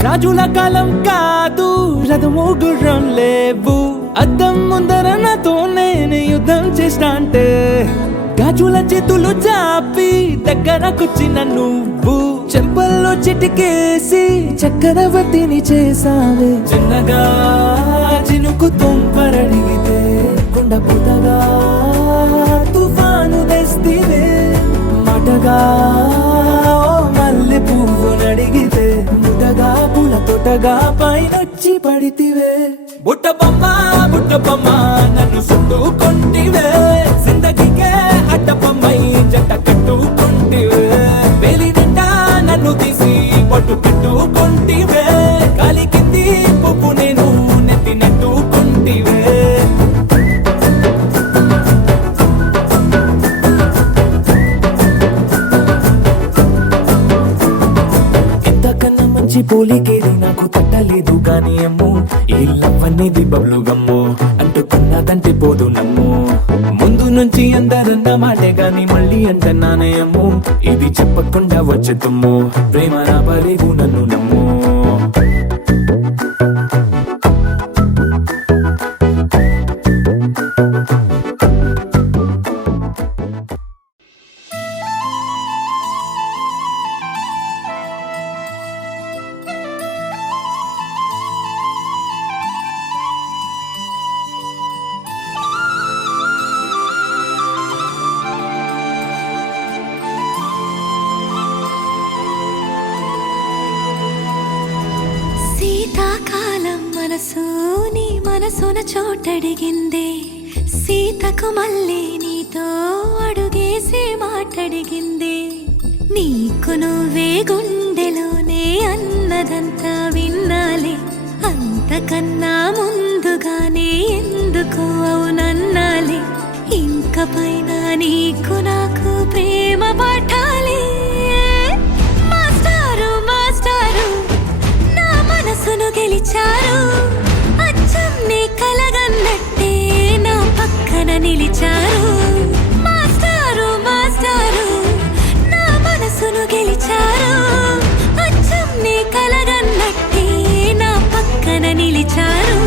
రాజుల కాలం కాదు రథము గుర్రం లేవు అద్దం ముందర నాతో నేను యుద్ధం చేస్తా అంటే గాజుల చేతులు చాపి దగ్గరకొచ్చిన నువ్వు చెంపల్లో చిటికేసి చక్రవర్తిని చేసావే చిన్నగా చినుకు తుంపరడిగితే కుండ పుతగా తుఫాను తెస్తివే మాటగా మల్లె పువ్వు నడిగితే ముదగా పుల తొటగా పైనొచ్చి పడితివే బుట్ట బొమ్మ నన్ను చుట్టుకుంటివే జిందగీకే అట్ట బొమ్మై జంట కట్టుకుంటివే వేలి నిండా నన్ను తీసి పట్టు పెట్టుకుంటివే కాలి కింది పువ్వు నేను నెత్తినట్టుకుంటివే పోలికేది నాకు తట్టలేదు గాని అమ్ము ఈ లవ్ అనేది బబ్లు గమ్ము అంటుకున్నదంటే పోదు నమ్ము ముందు నుంచి అందరన్న మాటే గాని మళ్ళీ అంటున్నానే అమ్ము ఇది చెప్పకుండా వచ్చే తుమ్ము ప్రేమ నా పలేవు నన్ను నమ్ము నీ మనసున చోటడిగిందే సీతకు మళ్ళీ నీతో అడుగేసి మాటడిగిందే నీకు నువ్వే గుండెలోనే అన్నదంతా విన్నాలే అంతకన్నా ముందుగానే ఎందుకు అవునన్నాలే ఇంక పైన నీకు నాకు ప్రేమ పాఠాలే మాస్టారు నా మనసును గెలిచారు అచ్చం నీ కలగన్నట్టే నా పక్కన నిలిచారు మాస్టారు నా మనసును గెలిచారు అచ్చం నీ కలగన్నట్టే నా పక్కన నిలిచారు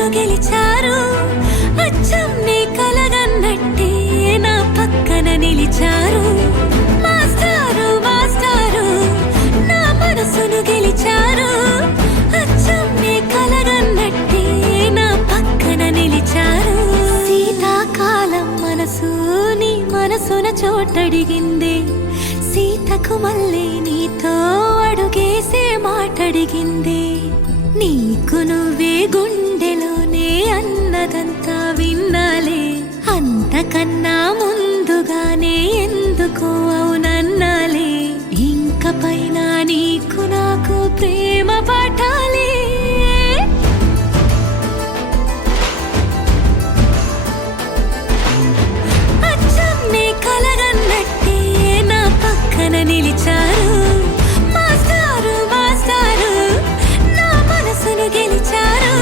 మనసును గెలిచారు అచ్చం నీ కలగన్నట్టే నా పక్కన నిలిచారు మాస్టారు మాస్టారు నా మనసును గెలిచారు అచ్చం నీ కలగన్నట్టే నా పక్కన నిలిచారు శీతాకాలం మనసు నీ మనసున చోటడిగింది సీతకు మళ్ళీ నీతో అడుగేసే మాటడిగింది నీకు నువ్వే గుండెలోనే అన్నదంతా విన్నాలే అంతకన్నా ముందుగానే ఎందుకో అవునన్నాలే ఇంక పైన నీకు నాకు ప్రేమ పాఠాలే అచ్చం నీ కలగన్నట్టే నా పక్కన నిలిచారు మాస్టారు మాస్టారు నా మనసును గెలిచారు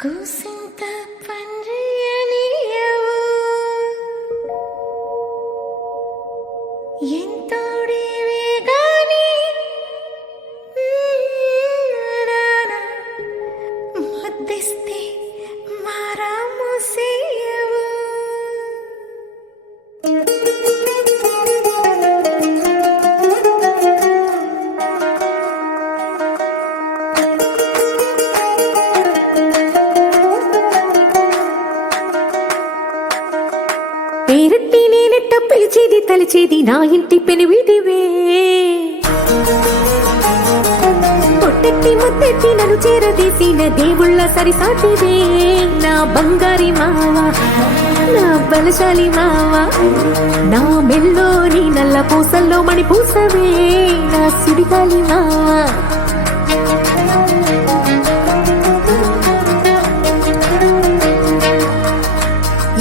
కూసింత పండ్రియనియవు ఎంతోడివే గాని ముద్దిస్తే మారాము సేయవు పేరట్టి నేనెట్ట పిలిచేది తలిచేది నా ఇంటి పెనివిటివే పొట్టెట్టి ముద్దెట్టి నన్ను చేరదీసిన దేవుళ్ళ సరిసాటివే నా బంగారి మావ నా బలశాలి మావ నా మెల్లోని నల్ల పూసల్లో మణి పూసవే నా సుడిగాలి మావ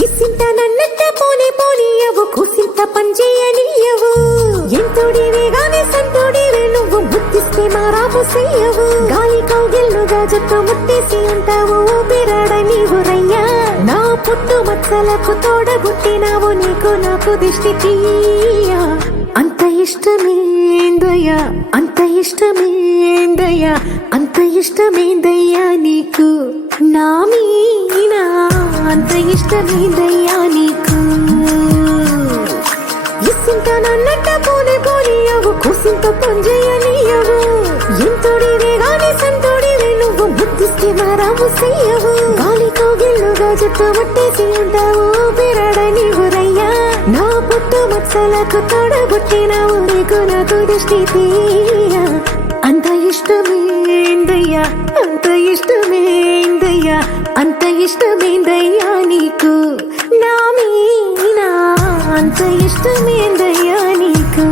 ఇసింత నన్నట్ట పోనే పోనీయవు కూసింత పంచేయనీయవు ఎంతోడివే గానే సంతోడివే నువ్వు ముద్దిస్తే మారాము సేయవు గాలి కౌగిల్లుగా జుట్టు ముట్టేసి ఉంటావు ఊపిరాడ నీవు రయ్యా నా పుట్టు మచ్చలకు తోడబుట్టినావు నీకు నాకు దిష్టి తీయ అంత ఇష్టమేందయ్యా అంత ఇష్టమేందయ్యా అంత ఇష్టమేందయ్యా నీకు నా మీనా అంత ఇష్టమేందయ్యా నీకు ఇసింత నన్నట్ట పోనే పోనీయవు కూసింత పంజేయనీయవు ఎంతోడివే గాని సంతోడివే నువ్వు ముద్దిస్తే మారాము సేయవు గాలి కౌగిల్లుగా జుట్టు ముట్టేసి ఉంటావు బిరాడ నీవు రయ్యా నా పుట్టు మచ్చలకు తోడబుట్టినావు నీకు నాకు దృష్టి తీయ అంత ఇష్టమేందయ్యా అంత ఇష్టమేందయ్యా అంత ఇష్టమేందయ్యా నీకు నా మీనా అంత ఇష్టమేందయ్యా నీకు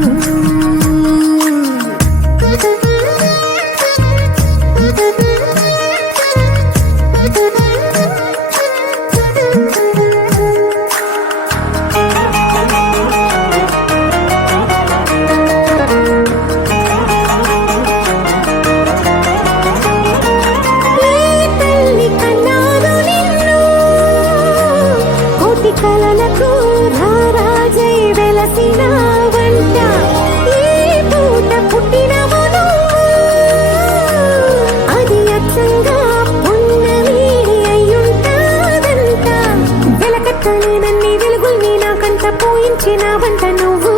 కలలకు రారాజై వెలసిన వంట ఏ పూట పుట్టినవు అది అచ్చంగా పున్నమి అయ్యుంటాదంట వెలకట్టలేనన్ని వెలుగుల్ని నాకంట పోయించిన వంట నువ్వు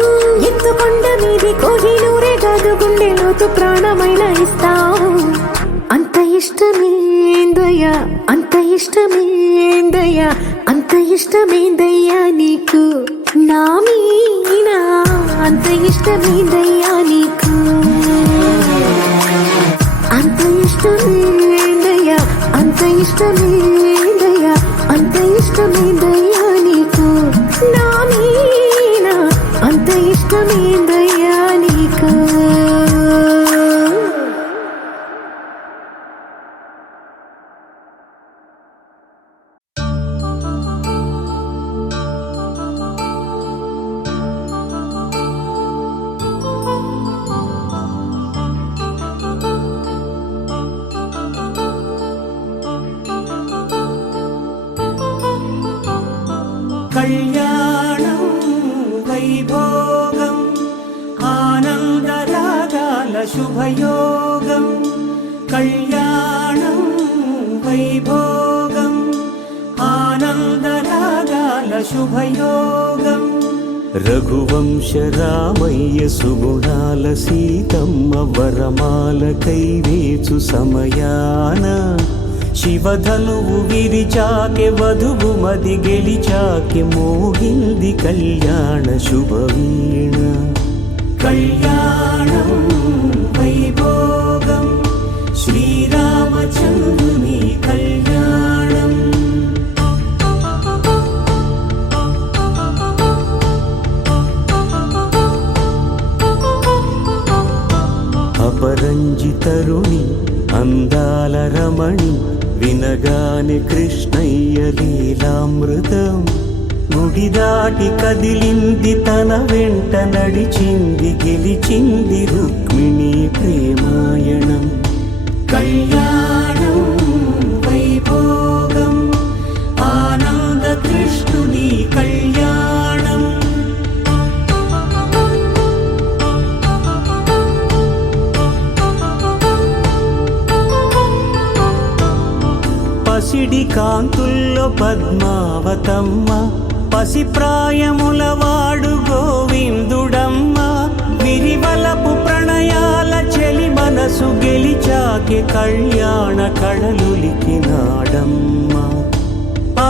ఎత్తుకొండ మీది కోహినూరే కాదు గుండె లోతు ప్రాణమైన ఇస్తావు అంత ఇష్టమేందయ్యా అంత ఇష్టమేందయ్యా అంత ఇష్టమేందయ్యా నీకు నా మీనా అంత ఇష్టమేందయ్యా నీకు అంత ఇష్టమేందయ్యా అంత ఇష్టమేందయ్యా అంత ఇష్టమేందయ్యా నీకు నా మీనా అంత ఇష్టమేందయ్యా నీకు కళ్యాణం వైభోగం ఆనందరాగాల శుభయోగం కళ్యాణం వైభోగం ఆనందరాగాల శుభయోగం రఘువంశ రామయ్య సుగుణాల సీతమ్మ వరమాల కైవేచు సమయాన శివధనువు విరిచాకె వధువు మది గెలిచాకె మోగింది కళ్యాణ శుభవీణ కళ్యాణం వైభోగం శ్రీరామచంద్రుని కళ్యాణం అపరంజి తరుణి అందాల రమణి వినగాని కృష్ణయ్య లీలామృతం గుడి దాటి కదిలింది తన వెంట నడిచింది గెలిచింది రుక్మిణి ప్రేమాయణం కళ్యాణం వైభోగం ఆనంద కృష్ణుని కళ్యాణం పసిడి కాంతుల్లో పద్మావతమ్మ పసిప్రాయముల వాడు గోవిందుడమ్మ విరివలపు ప్రణయాల చెలి మనసు గెలిచాకె కళ్యాణ కళలులికినాడమ్మ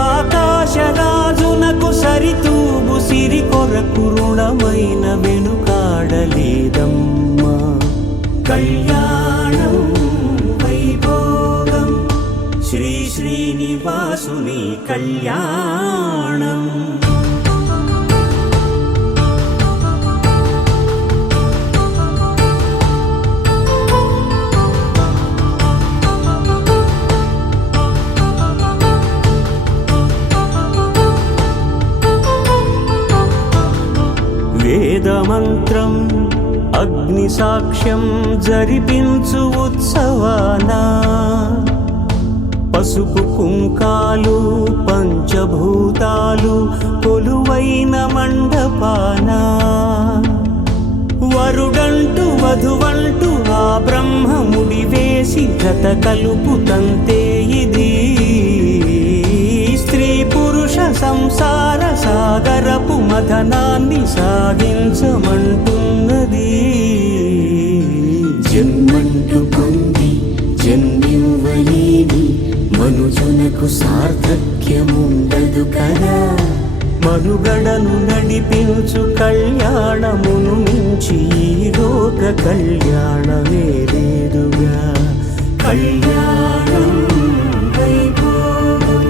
ఆకాశరాజునకు సరితూగు సిరి కొరకు రుణమైన వెనుకాడలేదమ్మా కళ్యాణం వైభోగం శ్రీ శ్రీనివాసుని కళ్యాణం వేదమంత్రం అగ్ని సాక్ష్యం జరిపించు ఉత్సవానా పసుపు కుంకాలు పంచభూతాలు కొలువైన మండపాన వరుడంటూ వధువంటూ ఆ బ్రహ్మముడి వేసి జత కలుపుతంతే ఇది స్త్రీ పురుష సంసార సాగరపు మథనాన్ని సాగించమంటున్నది జన్మంటూ పొంది జన్మివ్వలేని మనుజునకు సార్థక్యముండదు కదా మనుగడను నడిపించు కళ్యాణమును మించి ఈ లోక కళ్యాణమే లేదుగా కళ్యాణం వైభోగం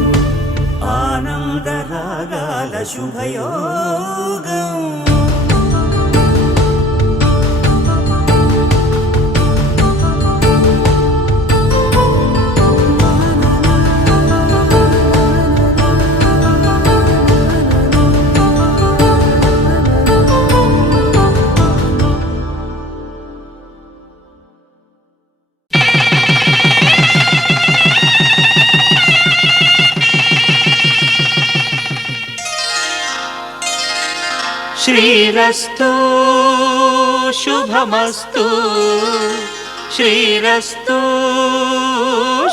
ఆనందరాగాల శుభయోగం శ్రీరస్తు శుభమస్తు శ్రీరస్తు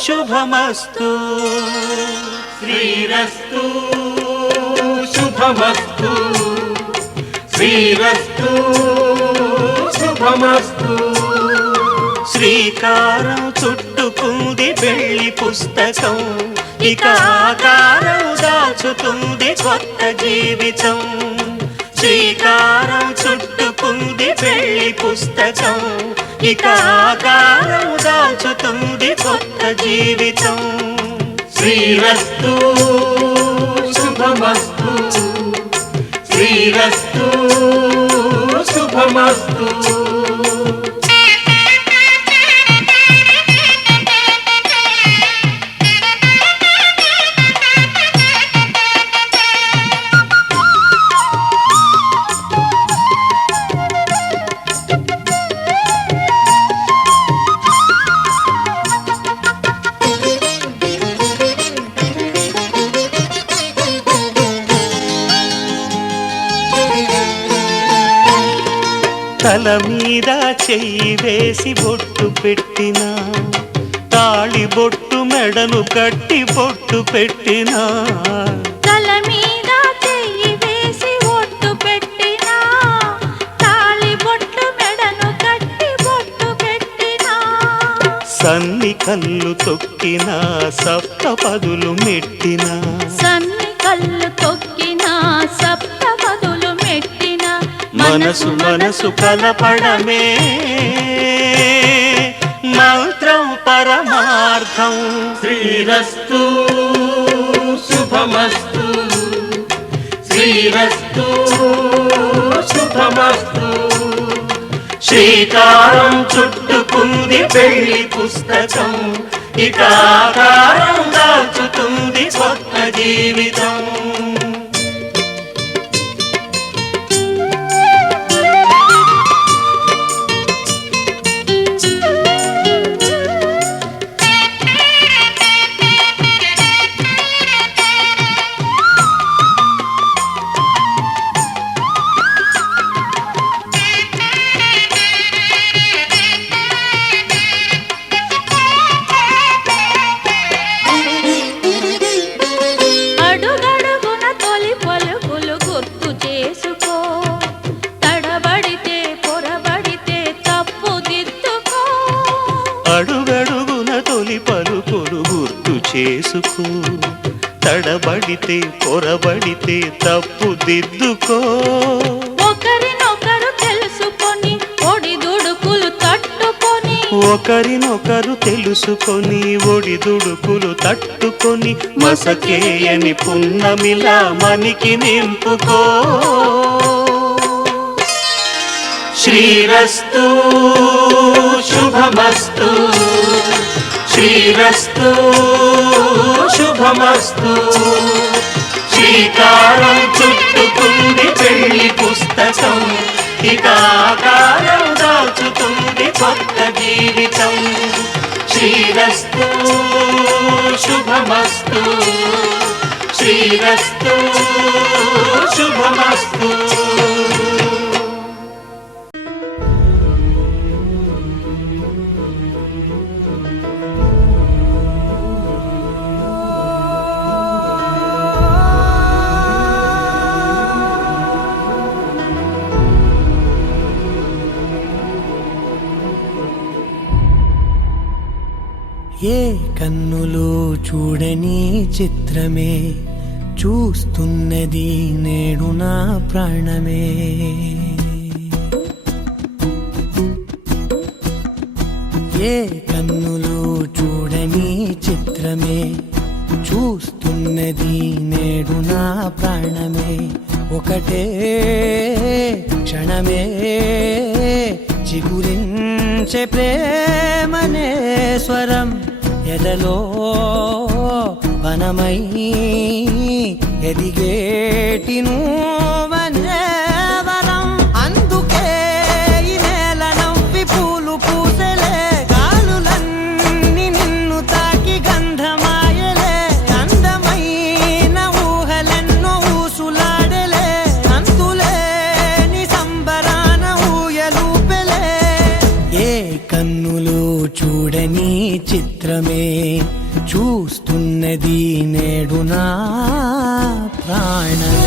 శుభమస్తు శ్రీరస్తు శుభమస్తు శ్రీరస్తు శుభమస్తు శ్రీకారం చుట్టుకుంది వెళ్లి పుస్తకం ఇక ఆకారం దాచుతుంది కొత్త జీవితం శ్రీకారం చుట్టుకుంది వెళ్లి పుస్తకం ఇక ఆకారం దాచుతుంది కొత్త జీవితం శ్రీరస్తు శుభమస్తు శ్రీరస్తు శుభమస్తు తల మీద చెయ్యి వేసి బొట్టు పెట్టినా తాళి బొట్టు మెడను కట్టి బొట్టు పెట్టినా తల మీద చెయ్యి వేసి ఒట్టు పెట్టినా తాళి బొట్టు మెడను కట్టి బొట్టు పెట్టినా సన్ని కళ్ళు తొక్కినా సప్తపదులు మెట్టినా సన్ని కళ్ళు తొక్కినా సప్తపదులు మెట్టినా మనసు మనసు కలపడమే మంత్రం పరమార్థం. శ్రీరస్తు శుభమస్తు శ్రీరస్తు శుభమస్తు శ్రీకారం చుట్టుకుంది పెళ్లి పుస్తకం ఇక ఆకారం దాచుతుంది కొత్త జీవితం. అడుగడుగున తొలి పలుకులు గుర్తు చేసుకో తడబడితే పొరబడితే తప్పు దిద్దుకో అడుగడుగున తొలి పలుకులు గుర్తు చేసుకో తడబడితే పొరబడితే తప్పు దిద్దుకో ఒకరినొకరు తెలుసుకొని ఒడిదుడుకులు తట్టుకొని ఒకరినొకరు తెలుసుకొని ఒడిదుడుకులు తట్టుకొని మసకేయని పున్నమిలా మనికి నింపుకో. శ్రీరస్తు శుభమస్తు శ్రీరస్తు శుభమస్తు శ్రీకారం చుట్టుకుంది పెళ్లి పుస్తకం ఇక ఆకారం దాచుతుంది కొత్త జీవితం. శ్రీరస్తు శుభమస్తు శ్రీరస్తు శుభమస్తు. ఏ కన్నులు చూడని చిత్రమే చూస్తున్నది నేడు నా ప్రాణమే. ఏ కన్నులు చూడని చిత్రమే చూస్తున్నది నేడు నా ప్రాణమే. ఒకటే క్షణమే చిగురించే ప్రేమనే స్వరం ఎదలో వనమై ఎదిగేటి నువ్వనే వరం. అందుకే ఈ నేల నవ్వి పూలు పూసలే గాలులన్నీ నిన్ను తాకి గంధమాయలే. అందమైన ఊహలెన్నో ఊసులాడలే అంతులేని సంబరాన ఊయలూపెలే. ఏ కన్నులు చూడని చిత్రమే చూస్తున్నది నేడు నా ప్రాణమే.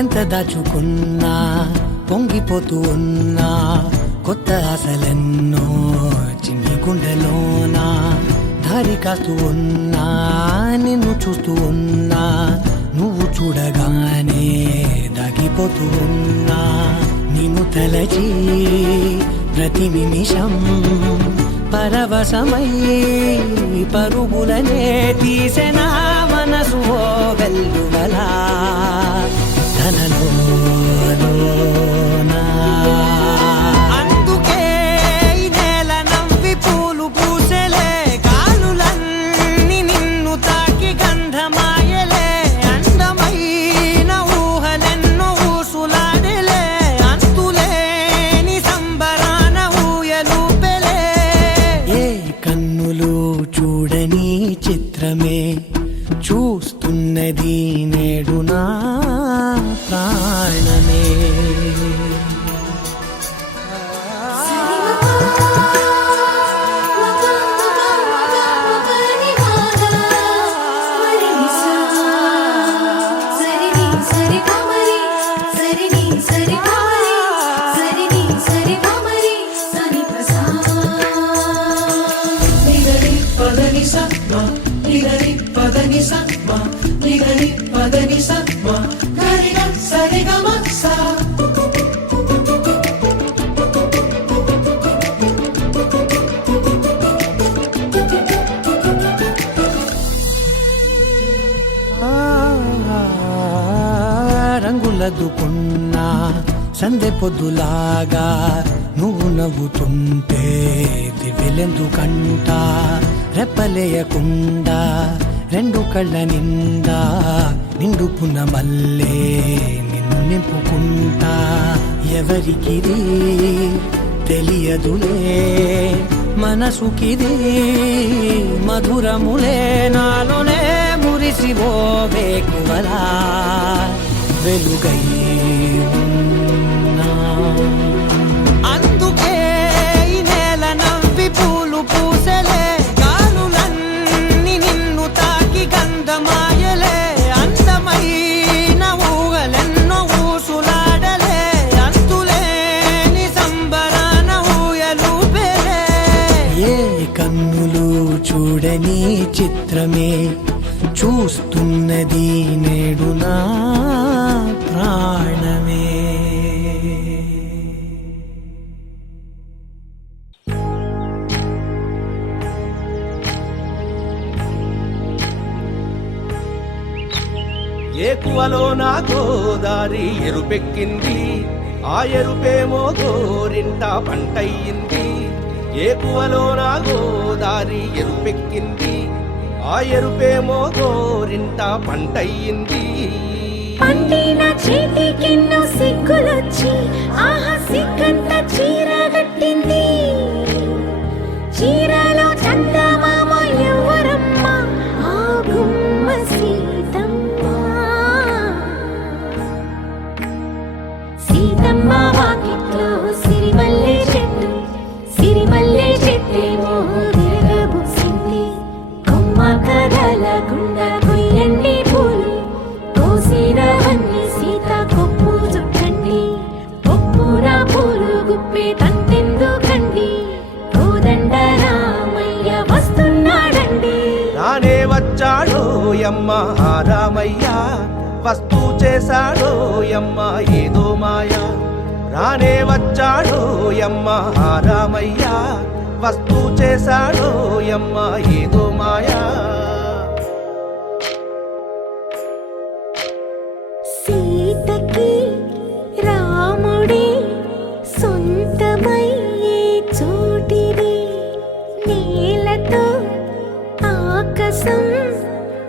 ఎంత దాచుకున్నా పొంగిపోతూ ఉన్నా కొత్త ఆశలెన్నో చిన్ని గుండెలోనా దారి కాస్తూ ఉన్నా నిన్ను చూస్తూ ఉన్నా నువ్వు చూడగానే దాగిపోతూ ఉన్నా. నిన్ను తలచి ప్రతి నిమిషం పరవశమై పరుగులనే తీసెనా మనసు ఓ వెల్లువలా తనలోనా చూస్తున్నది నేడు నా ప్రాణమే రంగులదుకున్నా సందె పొద్దులాగా నువ్వు నవ్వుతుంటే దివ్యలెందుకంట రెప్పలేయకుండా రెండు కళ్ళ నిండా నిండుకున్న మల్లే నిన్ను నింపుకుంటా ఎవరికిది తెలియదులే మనసుకిది మధురములే నాలోనే మురిసివో వేకువలా వెలుగై ఉన్నా అందుకే ఈ నేల నవ్వి పూలు పూసలే గాలులన్నీ నిన్ను తాకి గంధమాయలే అందమైన ఊగలెన్నో ఊసులాడలే అంతులేని సంబరాన ఊయలూపేలే ఏ కన్నులు చూడని చిత్రమే చూస్తున్నది నేడు నా ప్రాణమే ఏకువలో నా గోదారి ఎరుపెక్కింది ఆ ఎరుపేమో గోరింట పంటయ్యింది ఏకువలో నా గోదారి ఎరుపెక్కింది ఆ ఎరుపేమో గోరింట పంటయ్యింది పండిన చేతికెన్నో సిగ్గులొచ్చి ఆహా సిగ్గంత చీర కట్టింది చీరలో చందమామ ఎవరమ్మ ఆ గుమ్మ సీతమ్మ సీతమ్మ వాకిట్లో సిరిమల్లె చెట్టేమో విరగబూసింది కొమ్మ కదలకుండా కొయ్యండి పూలు కోసిరవన్నీ సీత కొప్పు చుట్టండి కొప్పున పూలు గుప్పే తంతెందుకండి కోదండ రామయ్య వస్తున్నాడండి రానే వచ్చాడో యమ్మ ఆ రామయ్య వస్తూ చేశాడో యమ్మ ఏదో మాయ రానే వచ్చాడో యమ్మ ఆ రామయ్య వస్తూ చేశాడో యమ్మ ఏదో మాయా సీతకి రాముడే సొంతమయ్యే చోటిది నేలతో ఆకాశం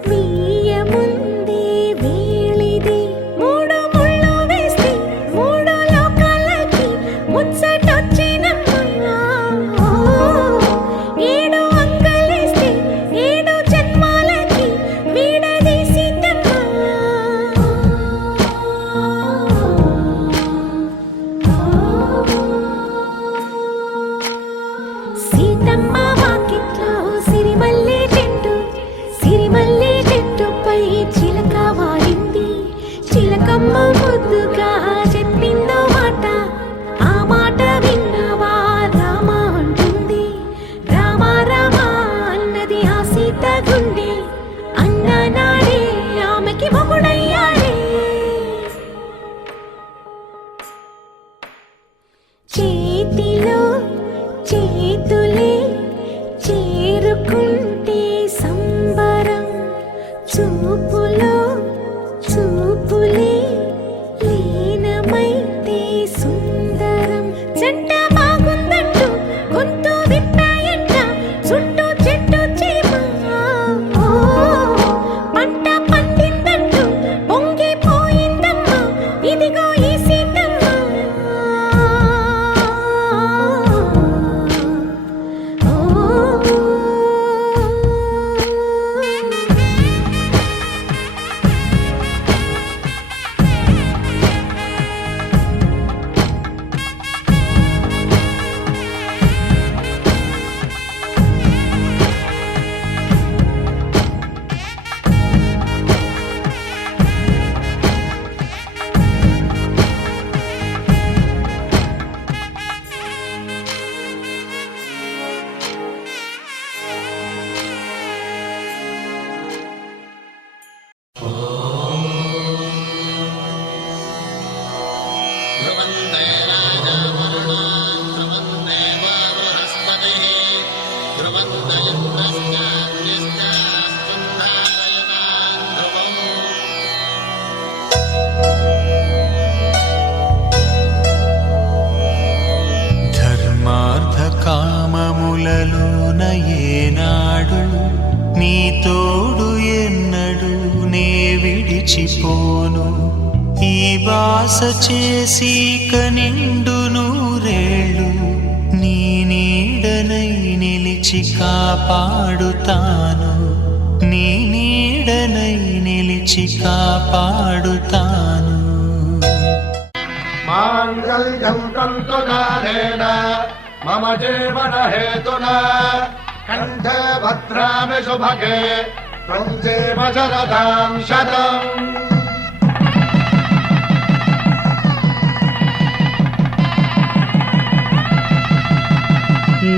వీయముందే వేళిది మూడు ముళ్ళు వేస్తే మూడు లోకాలకి ముచ్చటొచ్చినమ్మా ఏడు అంగలేస్తే ఏడు జన్మ కలలోన ఏనాడు నీ తోడు ఎన్నడు నే విడిచిపోను ఈ బాస చేసి కనిండు నూరేళ్ళు నీ నీడనై నిలిచి కాపాడుతాను నీ నీడనై నిలిచి కాపాడుతాను మాంగళ్యం తంతునానేన మమ జీవన హేతునా కంఠే భద్రామి శుభగే త్వం జీవ శరదాం శతం.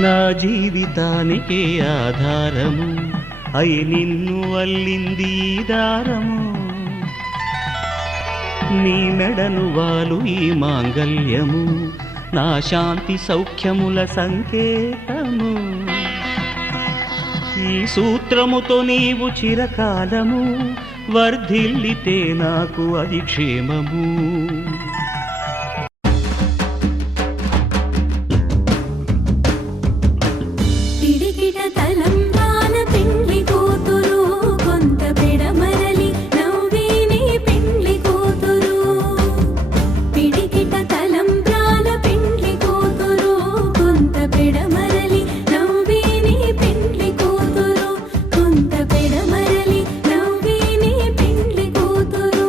నా జీవితానికి ఆధారము అయి నిన్ను అల్లింది ఈ దారము నీ మెడను వాలు ఈ మాంగల్యము నా శాంతి సౌఖ్యముల సంకేతము ఈ సూత్రముతో నీవు చిరకాలము వర్ధిల్లితే నాకు అది క్షేమము పిడికిట తలంబ్రాల పెండ్లి కూతురు కొంత పెడమరలి నవ్విని పెండ్లి కూతురు పిడికిట తలంబ్రాల పెండ్లి కూతురు కొంత పెడమరలి నవ్విని పెండ్లి కూతురు కొంత పెడమరలి నవ్విని పెండ్లి కూతురు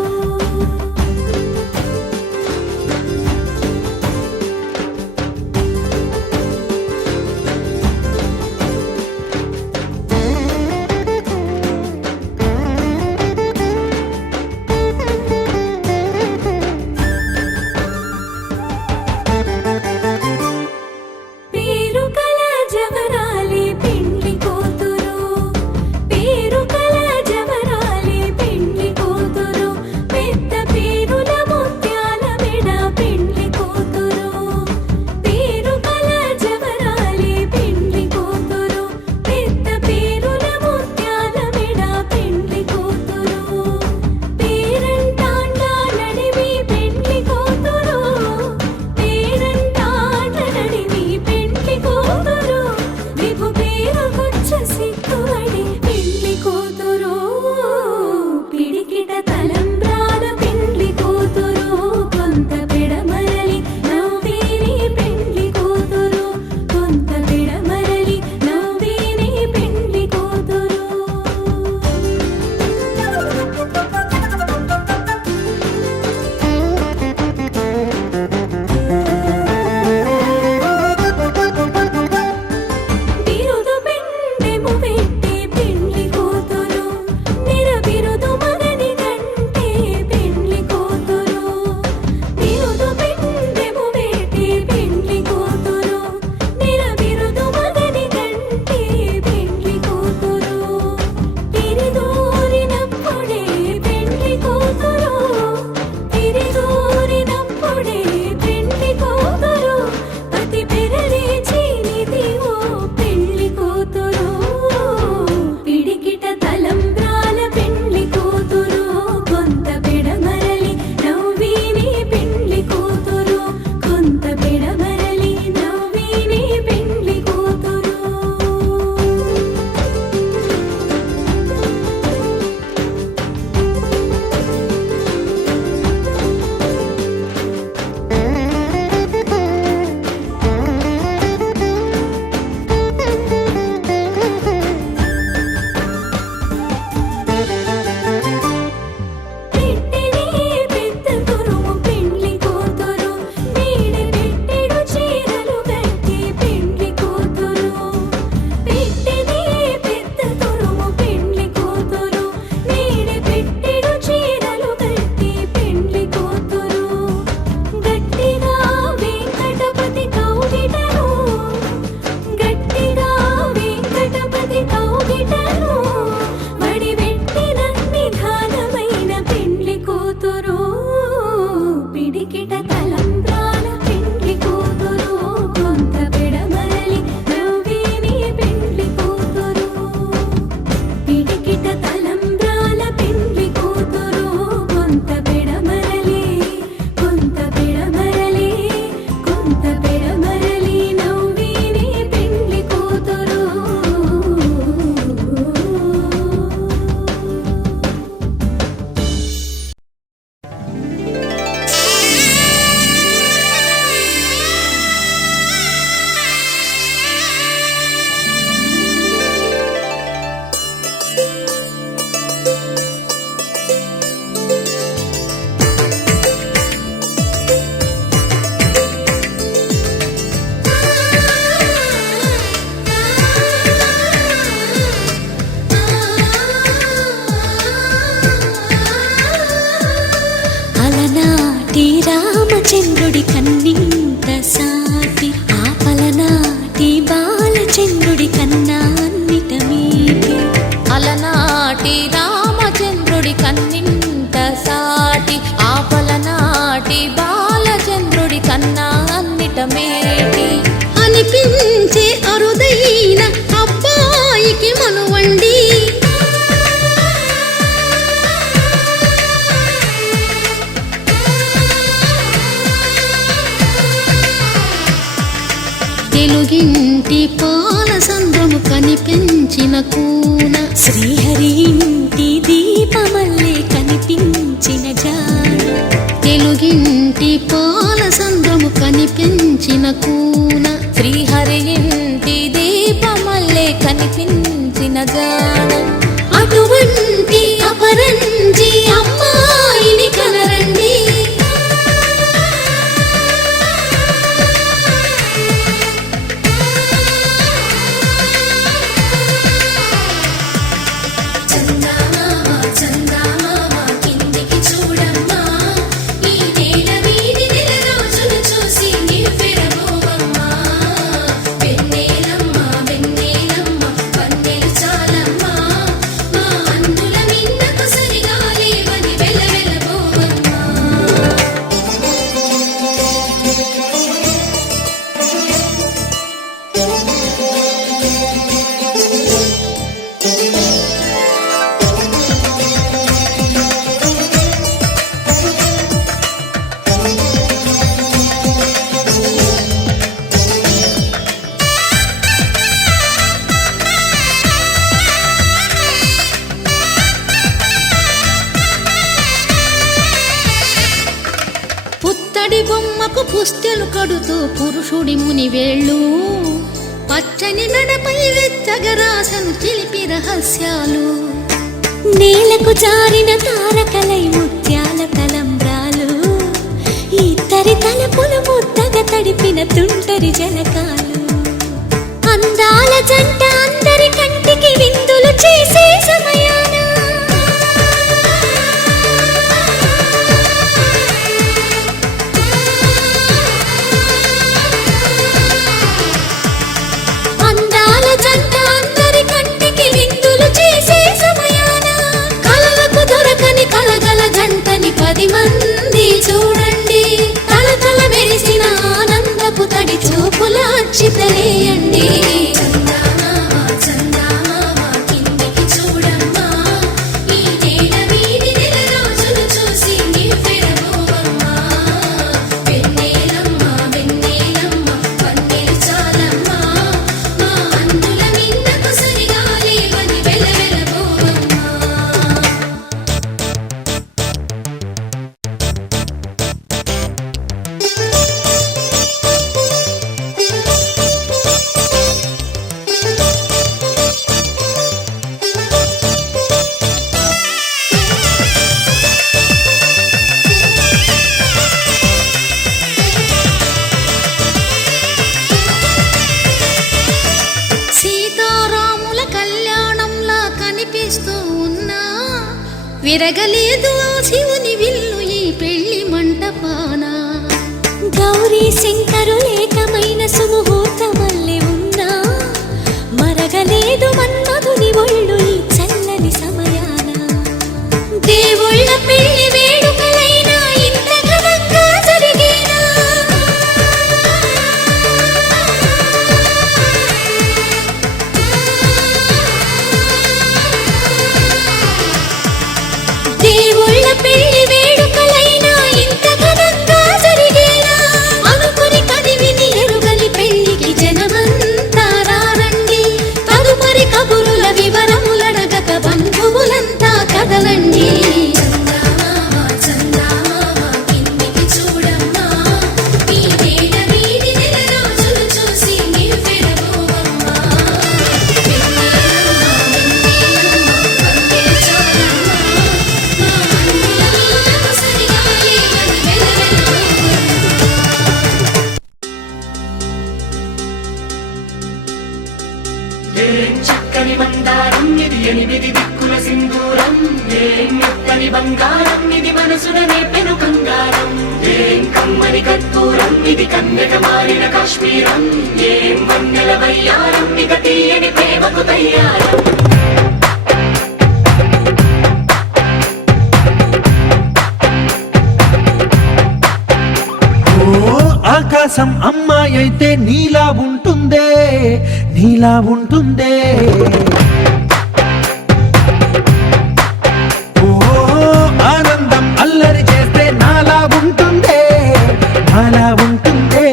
అలనాటి రామచంద్రుడి కన్నింత సాటి ఆపలనాటి బాలచంద్రుడి కన్నా అన్నిట మీటి అలనాటి రామచంద్రుడి కన్నింత సాటి ఆపలనాటి బాలచంద్రుడి కన్నా అన్నిట మేటి అనిపించే అరుదైన అబ్బాయికి మనువండి తెలుగింటి పాల సంద్రము కనిపించిన కూన శ్రీహరి ఇంటి దీపమల్లే కనిపించిన జాన తెలుగింటి పాల సంద్రము కనిపించిన కూన శ్రీహరి ఇంటి దీపమల్లే కనిపించిన జాన అటువంటి అపరంజి అమ్మాయిని కనరండి పుత్తడి బొమ్మకు పుస్తెలు కడుతూ పురుషుడి ముని వేళ్ళు పచ్చని నడపై వెచ్చగరాసను చిలిపి రహస్యాలు నేలకు జారిన తారకలై ముత్యాల తలంబ్రాలు ఇద్దరి తలపులు ముద్దగా తడిపిన తుంటరి జలకాలు అందాల జంట అందరి కంటికి విందులు చేసే సమయాన అందాల జంట అందరి కంటికి విందులు చేసే సమయాన కలలకు దొరకని కలగల జంటని 10 మంది చూడండి తలతల మెరిసిన ఆనందపు తడి చూపుల అచ్చితలేయండి విరగలేదు ఆ శివుని విల్లు ఈ పెళ్లి మంటపాన గౌరీ శంకరులేకమైన సుముహూర్తమల్లె ఉన్నా మరగలేదు మన్మధుని ఒళ్ళు ఈ చల్లని సమయాన దేవుళ్ళ పెళ్లి వేడుకలైనా ఇంత ఘనంగా జరిగేనా దేవుళ్ళ పెళ్లి వేడుకలైనా ఇంత ఘనంగా జరిగేనా అనుకుని కదివిని ఎరుగని పెళ్లికి జనమంతా రారండి తదుపరి కబురుల వివరములడగక బంధువులంతా కదలండి చక్కని మందారం ఇది 8 దిక్కుల సింధూరం మెత్తని బంగారం ఇది మనసున నేపెను కంగారం కమ్మని కర్పూరం ఇది కన్యక మారిన కాశ్మీరం ఏం వన్నెల వయ్యారం ఇక తీయని ప్రేమకు తయ్యారం ఆకాశం అమ్మాయి అయితే నీలా ఉంటుందే నీలా ఉంటుందే ఓ ఆనందం అల్లరి చేస్తే నాలా ఉంటుందే నాలా ఉంటుందే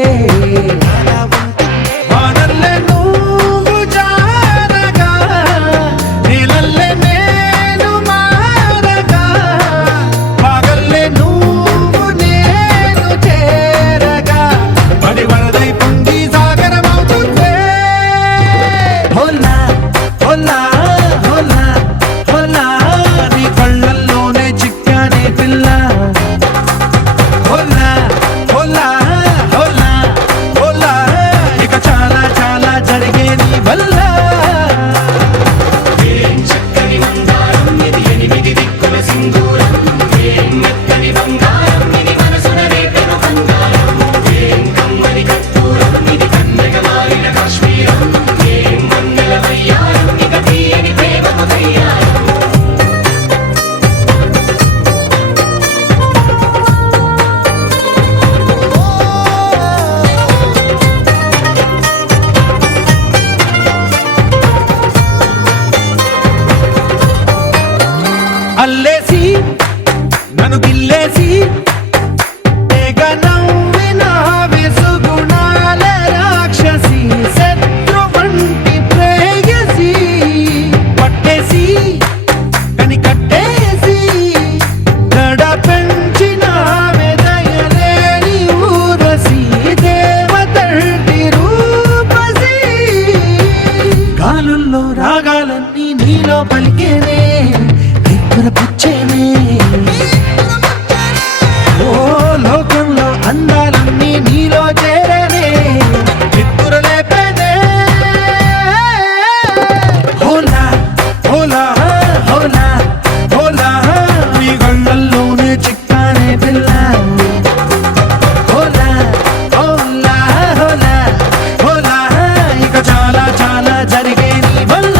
వానల్లే నువ్వు జారగా నీలల్లే నేను మారగా పగల్లే నువ్వు నేను చేరగా పడి వరదై పొంగి సాగరమవుతుందే హోలా హోలా హోలా హోలా నీ కళ్ళల్లోనే చిక్కానే పిల్ల హోలా హోలా హోలా హోలా ఇక చాలా చాలా జరిగే నీ వల్ల ఏం చక్కని మందారం ఇది ఎనిమిది దిక్కుల సింధూరం ఏం మెత్తని బంగారం ఇది మనసున రేపెను బంగారం ఏం కమ్మని కర్పూరం ఇది కన్యక మారిన కాశ్మీరం ఏం వన్నెల వయ్యారం ఇక తీయని ప్రేమకు తయ్యారం అల్లేసి నన్ను గిల్లేసి తెగ నవ్విన వెసుగుణాల రాక్షసి శత్రు వంటి ప్రేయసి పట్టేసి కని కట్టేసి గడ పెంచిన వెదయలేని ఊరసి దేవతంటి రూపసి గాలుల్లో రాగాలన్నీ నీలో పలికేనే పుచ్చేనే ఓ లోకంలో అందాలన్నీ నీలో చేరనే నిద్దురలేపేనే హోలా హోలా హోలా హోలా నీ కళ్ళల్లోనే చిక్కానే పిల్ల హోలా హోలా హోలా హోలా ఇక చాలా చాలా జరిగే నీ వల్ల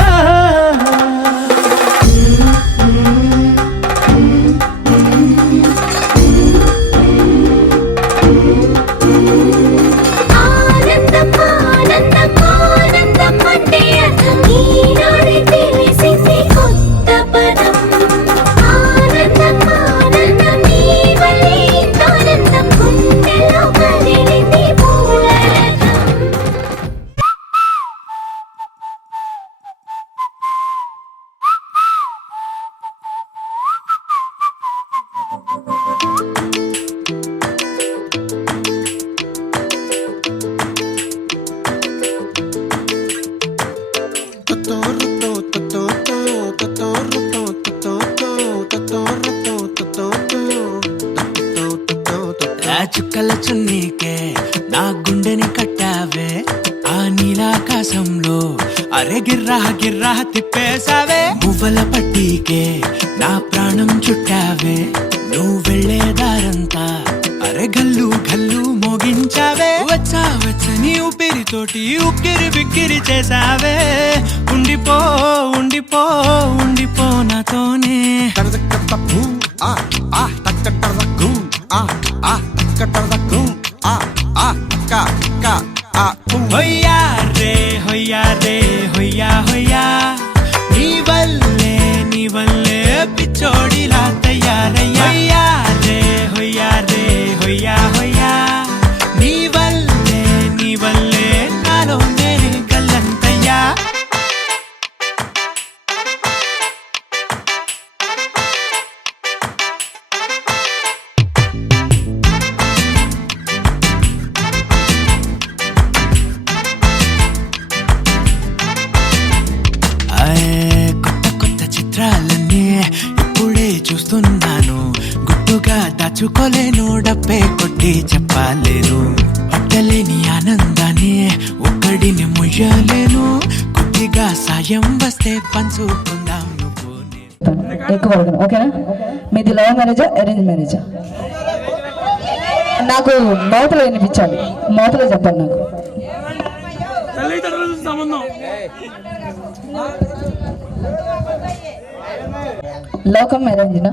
ఆనందం ఆనందం ఆనందం అంటే అర్థం ఈనాడే తెలిసింది కొత్త పదం ఆనందం ఆనందం నీ వల్లే ఇంత ఆనందం గుండెలో కదిలింది పూలరథం ఆ చుక్కల చున్నీకే నా గుండెని కట్టావే ఆ నీలాకాశంలో అరే గిర్రా గిర్రా తిప్పేశావే మువ్వల పట్టీకే నా ప్రాణం చుట్టావే నువ్వు వెళ్ళేదారంతా అరే గల్లు గల్లు మోగించావే వచ్చా వచ్చని ఊపిరితోటి ఉక్కిరి బిక్కిరి చేసావే ఉండిపో ఉండిపో ఉండిపో నాతోనే హొయ్యా రే హొయ్యా రే హొయ్యా హొయ్యా నీ వల్లే పిచ్చోడిలా తయారయ్యా హొయ్యా రే హొయ్యా హొయ్యా నీ వల్లే నాలో నేనే గల్లంతయ్యా కొత్త కొత్త చిత్రాలన్నీ ఇప్పుడే చూస్తున్నాను గుట్టుగా దాచుకోలేను డబ్బే కొట్టి చెప్పలేను పట్టలేని ఆనందాన్ని ఒక్కడిని ముయ్యలేను కొద్దిగా సాయం వస్తే పంచుకుందాం నువ్వు ఎక్కువ ఓకేనా మీది లవ్ మ్యారేజా అరేంజ్ మ్యారేజా నాకు మోతలో వినిపించాలి, మోతలో చెప్పండి నాకు. లోకం మ్యారేజ్నా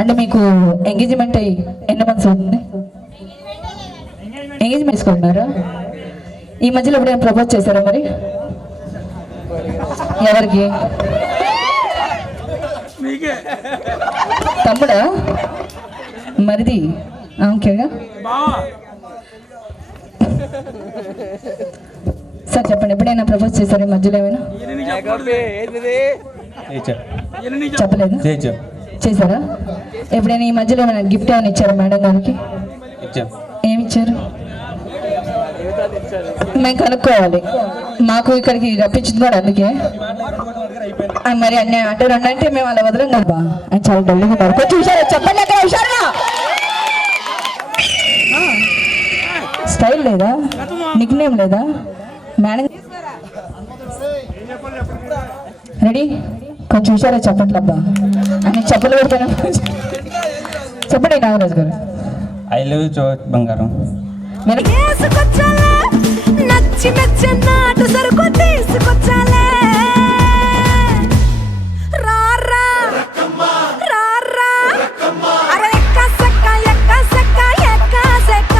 అంటే మీకు ఎంగేజ్మెంట్ అయ్యి ఎన్ని మంత్స్ అవుతుంది? ఎంగేజ్మెంట్ తీసుకుంటున్నారా? ఈ మధ్యలో ఎప్పుడైనా ప్రపోజ్ చేశారా మరి? ఎవరికి? తమ్ముడా? మరిది? ఓకేగా సార్ చెప్పండి, ఎప్పుడైనా ప్రపోజ్ చేశారు ఈ మధ్యలో ఏమైనా? చెప్పలేదు. చేశారా? ఎప్పుడైనా ఈ మధ్యలో ఏమైనా గిఫ్ట్ ఏమైనా ఇచ్చారా మేడం గారికి? ఏమి ఇచ్చారు? మేము కనుక్కోవాలి, మాకు ఇక్కడికి రప్పించింది కూడా అందుకే. మరి అన్నీ అంటే రెండంటే మేము అలా వదలం కదా. ఆయన చాలా డల్గా ఉన్నారు, కొంచెం హుషారు చెప్పండి. అక్కడ హుషారుగా స్టైల్ లేదా? నిక్ నేమ్ లేదా మేడం? రెడీ? కొంచెం హుషారా చెప్పండి అబ్బా. అని చెప్పలు పెడతాను. చెప్పండి నాగరాజు గారు. ఐ లవ్ యూ బంగారం. నచ్చి నచ్చన్నాటు సరుకు తీసుకొచ్చాలే. రారా రారా అరే ఎక్క సెక్క ఎక్క సెక్క ఎక్క సెక్క.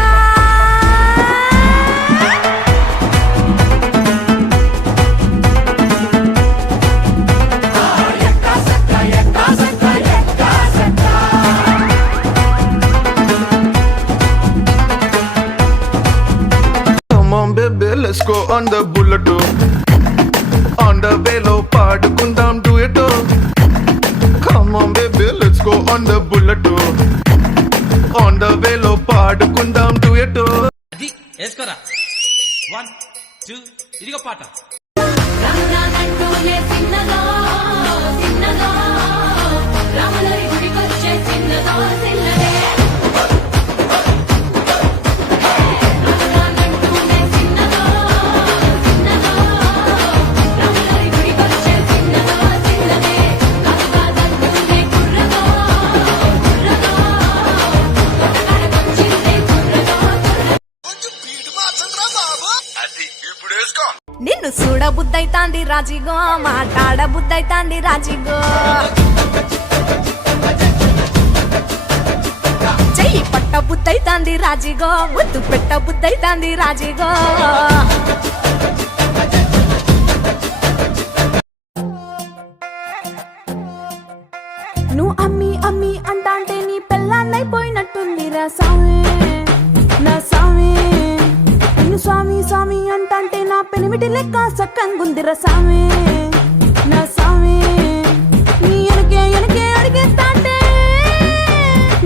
Let's go on the bullet. On the velo paadukundam duet. Come on baby, let's go on the bullet. On the velo paadukundam duet. అది వేసుకోరా. 1 2 ఇదిగో పాట. రామనానంటూనే చిన్నదో చిన్నదో రామలరి గుడికొచ్చే చిన్నదో చిన్నదే. నిన్ను చూడ బుద్ధైతాంది రాజిగో, మాట్లాడ బుద్ధైతాంది రాజిగో. చెయ్యి పట్ట బుద్ధైతాంది రాజిగో, ముద్దు పెట్ట బుద్ధైతాంది రాజిగో. నువ్వు అమ్మి అమ్మి అంటాంటే నీ పెళ్ళాన్నైపోయినట్టుంది రా సామి నా సామి. నిన్ను స్వామి స్వామి అంటాంటే నా పెనిమిటి లెక్క సక్కంగుందిరా సామి నా సామి. నీ ఎనకే ఎనకే అడిగేస్తాంటే,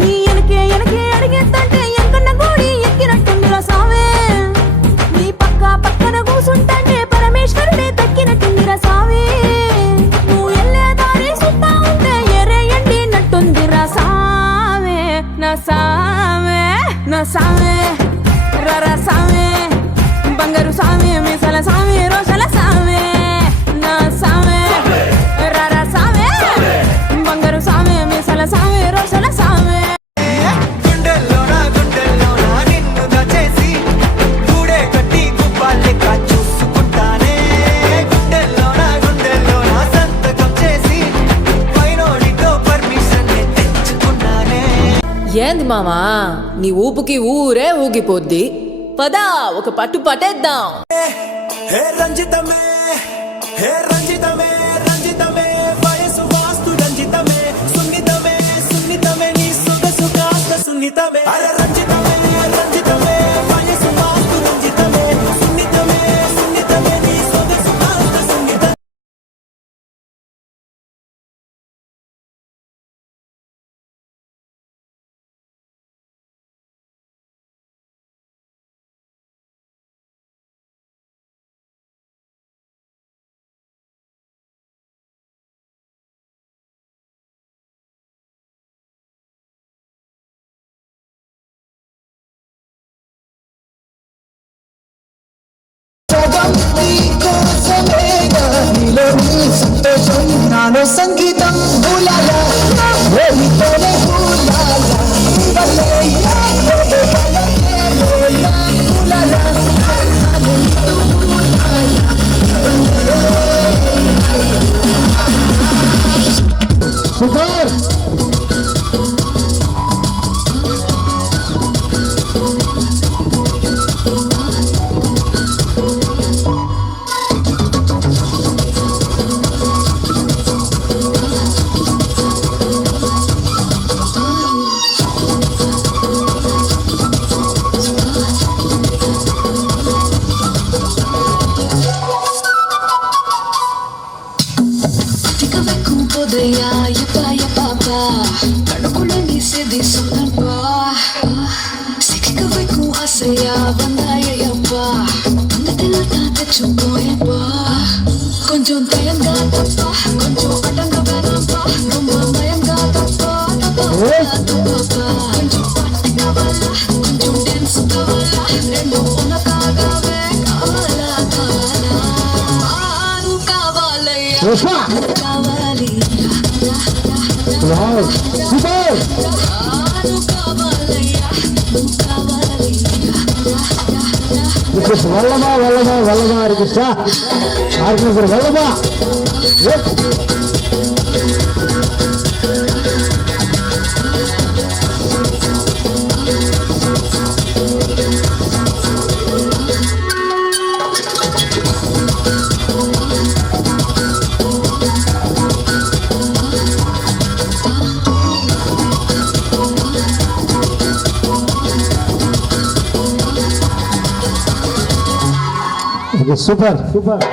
నీ ఎనకే ఎనకే అడిగేస్తాంటే ఎంకన్న గోడి ఎక్కినట్టుందిరా సామి. నీ పక్క పక్కన కూసుంటాంటే పరమేశ్వరుడే దక్కినట్టుందిరా సామి. నువ్వు ఎల్లే దారి సుత్తా ఉంటే ఎరే ఎండినట్టుందిరా సామి నా సామి నా సామి. రర సామి బంగారు సామి మీసల సామి రోషల సామి నా సామి. రర సామి బంగారు సామి మీసల సామి రోషల సామి. గుండెల్లోనా గుండెల్లోనా నిన్ను దచేసి గూడే కట్టి గుప్పాలెక్క చూసుకుంటానే. గుండెల్లోనా గుండెల్లోనా సంతకం చేసి పైనోడితో పర్మిషన్ తెచ్చుకున్నానే. ఏంది మామా నీ ఊపుకి ఊరే ఊగిపోద్ది, పదా ఒక పట్టు పట్టేద్దాం. హే రంజితమే హే రంజితమే రంజితమే వయసు వాస్తు రంజితమే. సున్నితమే సున్నితమే నీ సొగసు కాస్త సున్నితమే. అరే రంజితమే రంజితమే వయసు వాస్తు రంజితమే. సున్నితమే సున్నితమే నీ సొగసు కాస్త సున్నితమే. నాలో సంగీతం భూలాల ఏసయ్యా వందయ్యప్పా అందరిలో తెచ్చుకోయప్పా కొంచెం దయంగా తప్ప కొంచెం అడ్డంగా వేరప్పా రొమ్మ భయంగా తప్ప కొంచెం పాట కావాలా కొంచెం డాన్స్ కావాలా రెండు ఉన్న కాగావే కావాలా కావాలయ్యా కావాలి వల్లమా వల్లమా వల్లమా హరికృష్ణ హరికృష్ణ వల్లమా సూపర్ సూపర్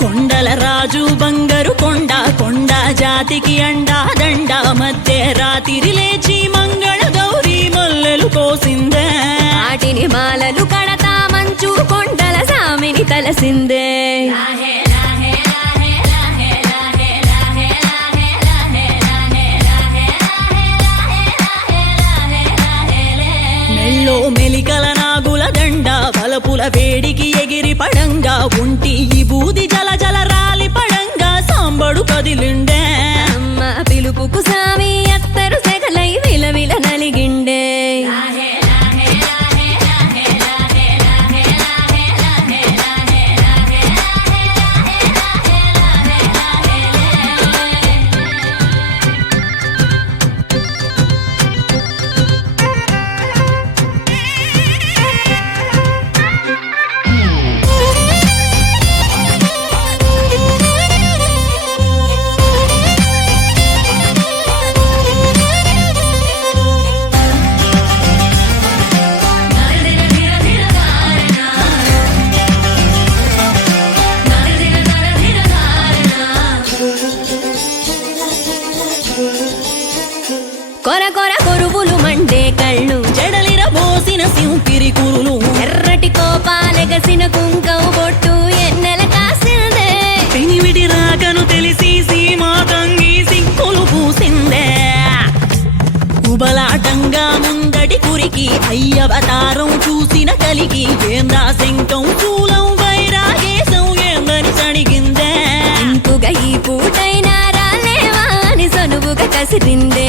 కొండల రాజు బంగారు కొండ కొండ జాతికి అండా దండ మధ్య రాత్రి లేచి మంగళ గౌరీ మల్లెలు కోసిందే వాటిని మాలలు కడతా మంచు కొండల సామిని తలసిందే మెల్లో మెలికల నాగుల దండ బలపుల వేడికి ఎగిరి పడంగా ఉంటి ఈ బూది జల జల రాలి పడంగా సాంబడు కదిలిండే అమ్మ పిలుపుకు సామి అత్తరు సెగలై విలవిల నలిగిండే కొర కొర కొరువులు మండే కళ్ళు జడలిర బోసిన సింపిరి కురులు ఎర్రటి కోపాలెగసిన కుంకం బొట్టు ఎన్నెల కాసిందే పెనివిడి రాకను తెలిసి సీమా తంగి సిక్కులు పూసిందే ఉబలాటంగా ముందటి కురికి అయ్యవతారం చూసిన కలిగి ఏందా శంకం చూలం వైరాగేశం ఏందని సణిగిందే ఇంకుగా ఈ పూటైనా రాలేవా అని సనువుగా కసిరిందే